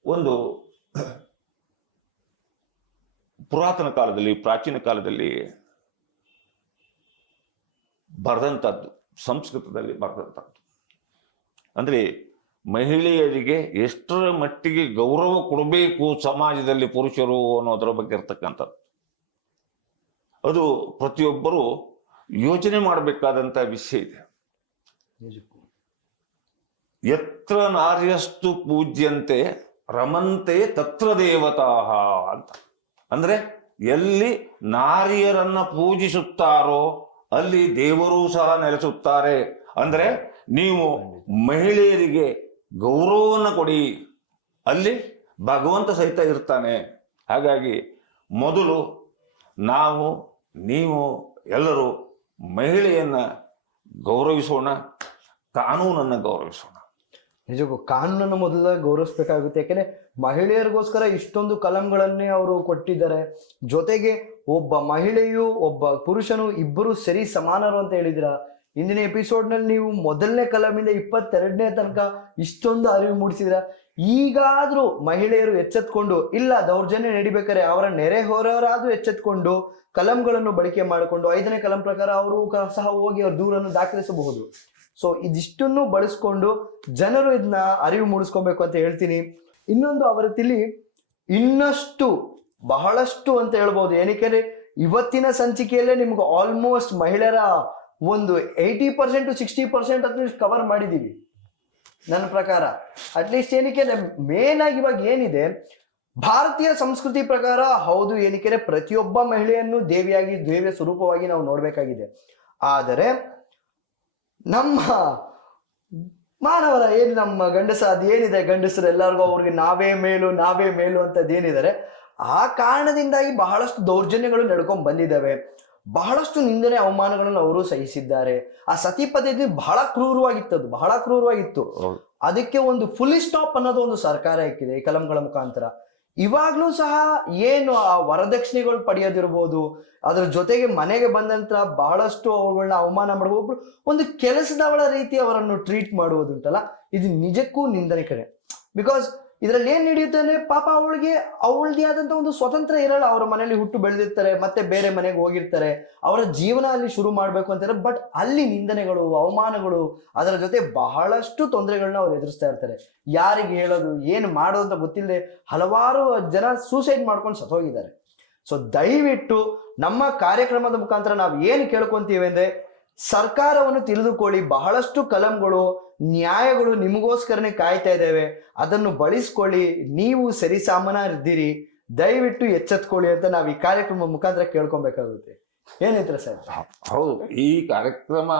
ಒಂದು ಪುರಾತನ ಕಾಲದಲ್ಲಿ, ಪ್ರಾಚೀನ ಕಾಲದಲ್ಲಿ ಬರೆದಂಥದ್ದು, ಸಂಸ್ಕೃತದಲ್ಲಿ ಬರೆದಂಥದ್ದು, ಅಂದ್ರೆ ಮಹಿಳೆಯರಿಗೆ ಎಷ್ಟರ ಮಟ್ಟಿಗೆ ಗೌರವ ಕೊಡಬೇಕು ಸಮಾಜದಲ್ಲಿ ಪುರುಷರು ಅನ್ನೋದರ ಬಗ್ಗೆ ಇರ್ತಕ್ಕಂಥದ್ದು. ಅದು ಪ್ರತಿಯೊಬ್ಬರು ಯೋಚನೆ ಮಾಡಬೇಕಾದಂಥ ವಿಷಯ ಇದೆ. ಯತ್ರ ನಾರ್ಯಸ್ತು ಪೂಜ್ಯಂತೆ ರಮಂತೆ ತತ್ರ ದೇವತಾ ಅಂತ. ಅಂದ್ರೆ ಎಲ್ಲಿ ನಾರಿಯರನ್ನ ಪೂಜಿಸುತ್ತಾರೋ ಅಲ್ಲಿ ದೇವರು ಸಹ ನೆಲೆಸುತ್ತಾರೆ. ಅಂದ್ರೆ ನೀವು ಮಹಿಳೆಯರಿಗೆ ಗೌರವವನ್ನು ಕೊಡಿ, ಅಲ್ಲಿ ಭಗವಂತ ಸಹಿತ ಇರ್ತಾನೆ. ಹಾಗಾಗಿ ಮೊದಲು ನಾವು, ನೀವು ಎಲ್ಲರೂ ಮಹಿಳೆಯನ್ನ ಗೌರವಿಸೋಣ, ಕಾನೂನನ್ನು ಗೌರವಿಸೋಣ. ನಿಜಕ್ಕೂ ಕಾನೂನನ್ನು ಮೊದಲ ಗೌರವಿಸ್ಬೇಕಾಗುತ್ತೆ. ಯಾಕೆಂದ್ರೆ ಮಹಿಳೆಯರಿಗೋಸ್ಕರ ಇಷ್ಟೊಂದು ಕಲಂಗಳನ್ನೇ ಅವರು ಕೊಟ್ಟಿದ್ದಾರೆ. ಜೊತೆಗೆ ಒಬ್ಬ ಮಹಿಳೆಯು ಒಬ್ಬ ಪುರುಷನು ಇಬ್ಬರು ಸರಿ ಸಮಾನರು ಅಂತ ಹೇಳಿದಿರ. ಇಂದಿನ ಎಪಿಸೋಡ್ನಲ್ಲಿ ನೀವು ಮೊದಲನೇ ಕಲಮಿಂದ 22ನೇ ತನಕ ಇಷ್ಟೊಂದು ಅರಿವು ಮೂಡಿಸಿದ್ರ. ಈಗಾದ್ರೂ ಮಹಿಳೆಯರು ಎಚ್ಚೆತ್ಕೊಂಡು, ಇಲ್ಲ ದೌರ್ಜನ್ಯ ನಡಿಬೇಕಾದ್ರೆ ಅವರ ನೆರೆಹೊರೆಯವರಾದ್ರೂ ಎಚ್ಚೆತ್ಕೊಂಡು ಕಲಂಗಳನ್ನು ಬಳಕೆ ಮಾಡಿಕೊಂಡು 5ನೇ ಕಲಂ ಪ್ರಕಾರ ಅವರು ಸಹ ಹೋಗಿ ಅವ್ರ ದೂರನ್ನು ದಾಖಲಿಸಬಹುದು. ಸೊ ಇದಿಷ್ಟನ್ನು ಬಳಸ್ಕೊಂಡು ಜನರು ಇದನ್ನ ಅರಿವು ಮೂಡಿಸ್ಕೊಬೇಕು ಅಂತ ಹೇಳ್ತೀನಿ. ಇನ್ನೊಂದು ಅವರತಿಲಿ ಇನ್ನಷ್ಟು ಬಹಳಷ್ಟು ಅಂತ ಹೇಳ್ಬೋದು. ಏನಕ್ಕೆ ಇವತ್ತಿನ ಸಂಚಿಕೆಯಲ್ಲೇ ನಿಮ್ಗೆ ಆಲ್ಮೋಸ್ಟ್ ಮಹಿಳೆಯರ ಒಂದು 80% to 60% ಅಟ್ಲೀಸ್ಟ್ ಕವರ್ ಮಾಡಿದ್ದೀವಿ ನನ್ನ ಪ್ರಕಾರ. ಅಟ್ಲೀಸ್ಟ್ ಏನಕ್ಕೆ ಮೇನ್ ಆಗಿ ಇವಾಗ ಏನಿದೆ, ಭಾರತೀಯ ಸಂಸ್ಕೃತಿ ಪ್ರಕಾರ ಹೌದು, ಏನಕ್ಕೆ ಪ್ರತಿಯೊಬ್ಬ ಮಹಿಳೆಯನ್ನು ದೇವಿಯಾಗಿ, ದೇವಿಯ ಸ್ವರೂಪವಾಗಿ ನಾವು ನೋಡ್ಬೇಕಾಗಿದೆ. ಆದರೆ ನಮ್ಮ ಮಾನವರ ಏನು, ನಮ್ಮ ಗಂಡಸ ಅದು ಏನಿದೆ, ಗಂಡಸರು ಎಲ್ಲರಿಗೂ ಅವ್ರಿಗೆ ನಾವೇ ಮೇಲು ಅಂತದ್ದೇನಿದ್ದಾರೆ, ಆ ಕಾರಣದಿಂದಾಗಿ ಬಹಳಷ್ಟು ದೌರ್ಜನ್ಯಗಳು ನಡ್ಕೊಂಡ್ ಬಂದಿದ್ದಾವೆ. ಬಹಳಷ್ಟು ನಿಂದನೆ ಅವಮಾನಗಳನ್ನು ಅವರು ಸಹಿಸಿದ್ದಾರೆ. ಆ ಸತಿ ಪದ್ಧತಿ ಬಹಳ ಕ್ರೂರವಾಗಿತ್ತು. ಅದಕ್ಕೆ ಒಂದು ಫುಲ್ ಸ್ಟಾಪ್ ಅನ್ನೋದು ಒಂದು ಸರ್ಕಾರ ಇಕ್ಕಿದೆ ಈ ಕಲಂಗಳ ಮುಖಾಂತರ. ಇವಾಗ್ಲೂ ಸಹ ಏನು ಆ ವರದಕ್ಷಿಣೆಗಳು ಪಡೆಯೋದಿರ್ಬೋದು, ಅದ್ರ ಜೊತೆಗೆ ಮನೆಗೆ ಬಂದಂತ ಬಹಳಷ್ಟು ಅವುಗಳನ್ನ ಅವಮಾನ ಮಾಡುವ ಒಂದು ಕೆಲಸದವಳ ರೀತಿ ಅವರನ್ನು ಟ್ರೀಟ್ ಮಾಡುವುದುಂಟಲ್ಲ, ಇದು ನಿಜಕ್ಕೂ ನಿಂದನೆ ಕಡೆ. ಬಿಕಾಸ್ ಇದರಲ್ಲಿ ಏನ್ ನಡೆಯುತ್ತೆ ಅಂದ್ರೆ, ಪಾಪ ಅವಳದೇ ಆದಂತ ಒಂದು ಸ್ವತಂತ್ರ ಇರಲ್ಲ. ಅವರ ಮನೆಯಲ್ಲಿ ಹುಟ್ಟು ಬೆಳೆದಿರ್ತಾರೆ, ಮತ್ತೆ ಬೇರೆ ಮನೆಗೆ ಹೋಗಿರ್ತಾರೆ, ಅವರ ಜೀವನ ಅಲ್ಲಿ ಶುರು ಮಾಡ್ಬೇಕು ಅಂತಾರೆ. ಬಟ್ ಅಲ್ಲಿ ನಿಂದನೆಗಳು, ಅವಮಾನಗಳು, ಅದರ ಜೊತೆ ಬಹಳಷ್ಟು ತೊಂದರೆಗಳನ್ನ ಅವ್ರು ಎದುರಿಸ್ತಾ ಇರ್ತಾರೆ. ಯಾರಿಗೆ ಹೇಳೋದು, ಏನು ಮಾಡೋದು ಅಂತ ಗೊತ್ತಿಲ್ಲದೆ ಹಲವಾರು ಜನ ಸೂಸೈಡ್ ಮಾಡ್ಕೊಂಡು ಸತ್ತೋಗಿದ್ದಾರೆ. ಸೊ ದಯವಿಟ್ಟು ನಮ್ಮ ಕಾರ್ಯಕ್ರಮದ ಮುಖಾಂತರ ನಾವು ಏನು ಕೇಳ್ಕೊಂತೀವಿ ಅಂದ್ರೆ, ಸರ್ಕಾರವನ್ನು ತಿಳಿದುಕೊಳ್ಳಿ. ಬಹಳಷ್ಟು ಕಲಂಗಳು, ನ್ಯಾಯಗಳು ನಿಮಗೋಸ್ಕರನೇ ಕಾಯ್ತಾ ಇದ್ದೇವೆ. ಅದನ್ನು ಬಳಸ್ಕೊಳ್ಳಿ. ನೀವು ಸರಿಸಾಮಾನ್ಯರಿದ್ದೀರಿ, ದಯವಿಟ್ಟು ಎಚ್ಚೆತ್ಕೊಳ್ಳಿ ಅಂತ ನಾವು ಈ ಕಾರ್ಯಕ್ರಮ ಮುಖಾಂತರ ಕೇಳ್ಕೊಬೇಕಾಗುತ್ತೆ. ಏನೈತ್ರ ಸರ್? ಹೌದು, ಈ ಕಾರ್ಯಕ್ರಮ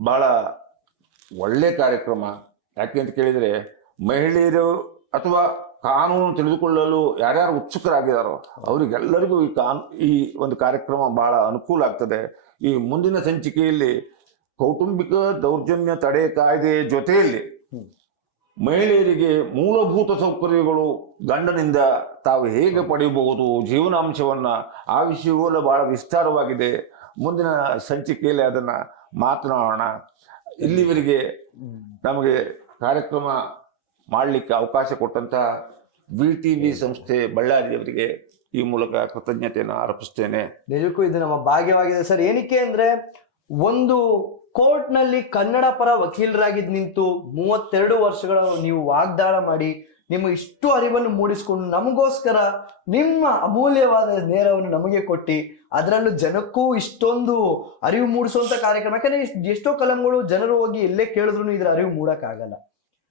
ಬಹಳ ಒಳ್ಳೆ ಕಾರ್ಯಕ್ರಮ. ಯಾಕೆ ಅಂತ ಕೇಳಿದ್ರೆ, ಮಹಿಳೆಯರು ಅಥವಾ ಕಾನೂನು ತಿಳಿದುಕೊಳ್ಳಲು ಯಾರ್ಯಾರು ಉತ್ಸುಕರಾಗಿದ್ದಾರೋ ಅವರಿಗೆಲ್ಲರಿಗೂ ಈ ಒಂದು ಕಾರ್ಯಕ್ರಮ ಬಹಳ ಅನುಕೂಲ ಆಗ್ತದೆ. ಈ ಮುಂದಿನ ಸಂಚಿಕೆಯಲ್ಲಿ ಕೌಟುಂಬಿಕ ದೌರ್ಜನ್ಯ ತಡೆ ಕಾಯ್ದೆ ಜೊತೆಯಲ್ಲಿ ಮಹಿಳೆಯರಿಗೆ ಮೂಲಭೂತ ಸೌಕರ್ಯಗಳು ಗಂಡನಿಂದ ತಾವು ಹೇಗೆ ಪಡೆಯಬಹುದು, ಜೀವನಾಂಶವನ್ನ, ಆ ವಿಷಯಗಳು ಬಹಳ ವಿಸ್ತಾರವಾಗಿದೆ. ಮುಂದಿನ ಸಂಚಿಕೆಯಲ್ಲಿ ಅದನ್ನ ಮಾತನಾಡೋಣ. ಇಲ್ಲಿವರೆಗೆ ನಮಗೆ ಕಾರ್ಯಕ್ರಮ ಮಾಡಲಿಕ್ಕೆ ಅವಕಾಶ ಕೊಟ್ಟಂತಹ VTV ಸಂಸ್ಥೆ ಬಳ್ಳಾರಿಯವರಿಗೆ ಈ ಮೂಲಕ ಕೃತಜ್ಞತೆಯನ್ನು ಅರ್ಪಿಸ್ತೇನೆ. ನಿಜಕ್ಕೂ ಇದು ನಮ್ಮ ಭಾಗ್ಯವಾಗಿದೆ ಸರ್. ಏನಕ್ಕೆ ಅಂದ್ರೆ, ಒಂದು ಕೋರ್ಟ್ ನಲ್ಲಿ ಕನ್ನಡ ಪರ ವಕೀಲರಾಗಿದ್ದು ನಿಂತು 32 ವರ್ಷಗಳ ನೀವು ವಾಗ್ದಾನ ಮಾಡಿ ನಿಮ್ಮ ಇಷ್ಟು ಅರಿವನ್ನು ಮೂಡಿಸಿಕೊಂಡು ನಮಗೋಸ್ಕರ ನಿಮ್ಮ ಅಮೂಲ್ಯವಾದ ನೇರವನ್ನು ನಮಗೆ ಕೊಟ್ಟು, ಅದರಲ್ಲೂ ಜನಕ್ಕೂ ಇಷ್ಟೊಂದು ಅರಿವು ಮೂಡಿಸುವಂತ ಕಾರ್ಯಕ್ರಮ. ಯಾಕಂದ್ರೆ ಎಷ್ಟೋ ಕಲಂಗಳು ಜನರು ಹೋಗಿ ಎಲ್ಲೇ ಕೇಳಿದ್ರು ಇದ್ರ ಅರಿವು ಮೂಡಕ್ಕಾಗಲ್ಲ.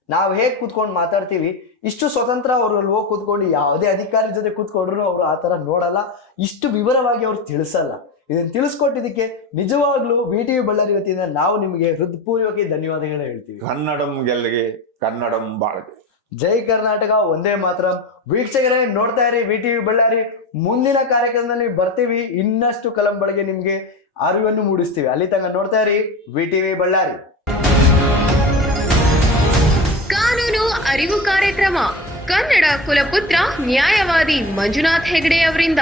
ನಾವು ಹೇಗೆ ಕೂತ್ಕೊಂಡು ಮಾತಾಡ್ತೀವಿ, ಇಷ್ಟು ಸ್ವತಂತ್ರ ಅವ್ರಲ್ಲಿ ಹೋಗಿ ಕೂತ್ಕೊಂಡು ಯಾವುದೇ ಅಧಿಕಾರಿ ಜೊತೆ ಕೂತ್ಕೊಂಡ್ರು ಅವರು ಆ ತರ ನೋಡಲ್ಲ, ಇಷ್ಟು ವಿವರವಾಗಿ ಅವ್ರು ತಿಳಿಸಲ್ಲ. ಇದನ್ನು ತಿಳಿಸ್ಕೊಟ್ಟಿದ್ದಕ್ಕೆ ನಿಜವಾಗ್ಲೂ VTV ಬಳ್ಳಾರಿ ವತಿಯಿಂದ ನಾವು ನಿಮಗೆ ಹೃತ್ಪೂರ್ವಕ ಧನ್ಯವಾದಗಳು ಹೇಳ್ತೀವಿ. ಕನ್ನಡಂ ಗೆಲ್ಲಿಗೆ, ಕನ್ನಡಂ ಬಾಳ್ಗೆ. ಜೈ ಕರ್ನಾಟಕ, ಒಂದೇ ಮಾತ್ರ. ವೀಕ್ಷಕರೇ, ನೋಡ್ತಾ ಇರಿ VTV ಬಳ್ಳಾರಿ. ಮುಂದಿನ ಕಾರ್ಯಕ್ರಮದಲ್ಲಿ ಬರ್ತೀವಿ, ಇನ್ನಷ್ಟು ಕಲಂ ಬಗ್ಗೆ ನಿಮ್ಗೆ ಅರಿವನ್ನು ಮೂಡಿಸ್ತೀವಿ. ಅಲ್ಲಿ ತನಕ ನೋಡ್ತಾ ಇರಿ VTV ಬಳ್ಳಾರಿ. ಕಾರ್ಯಕ್ರಮ ಕನ್ನಡ ಕುಲಪುತ್ರ ನ್ಯಾಯವಾದಿ ಮಂಜುನಾಥ್ ಹೆಗಡೆ ಅವರಿಂದ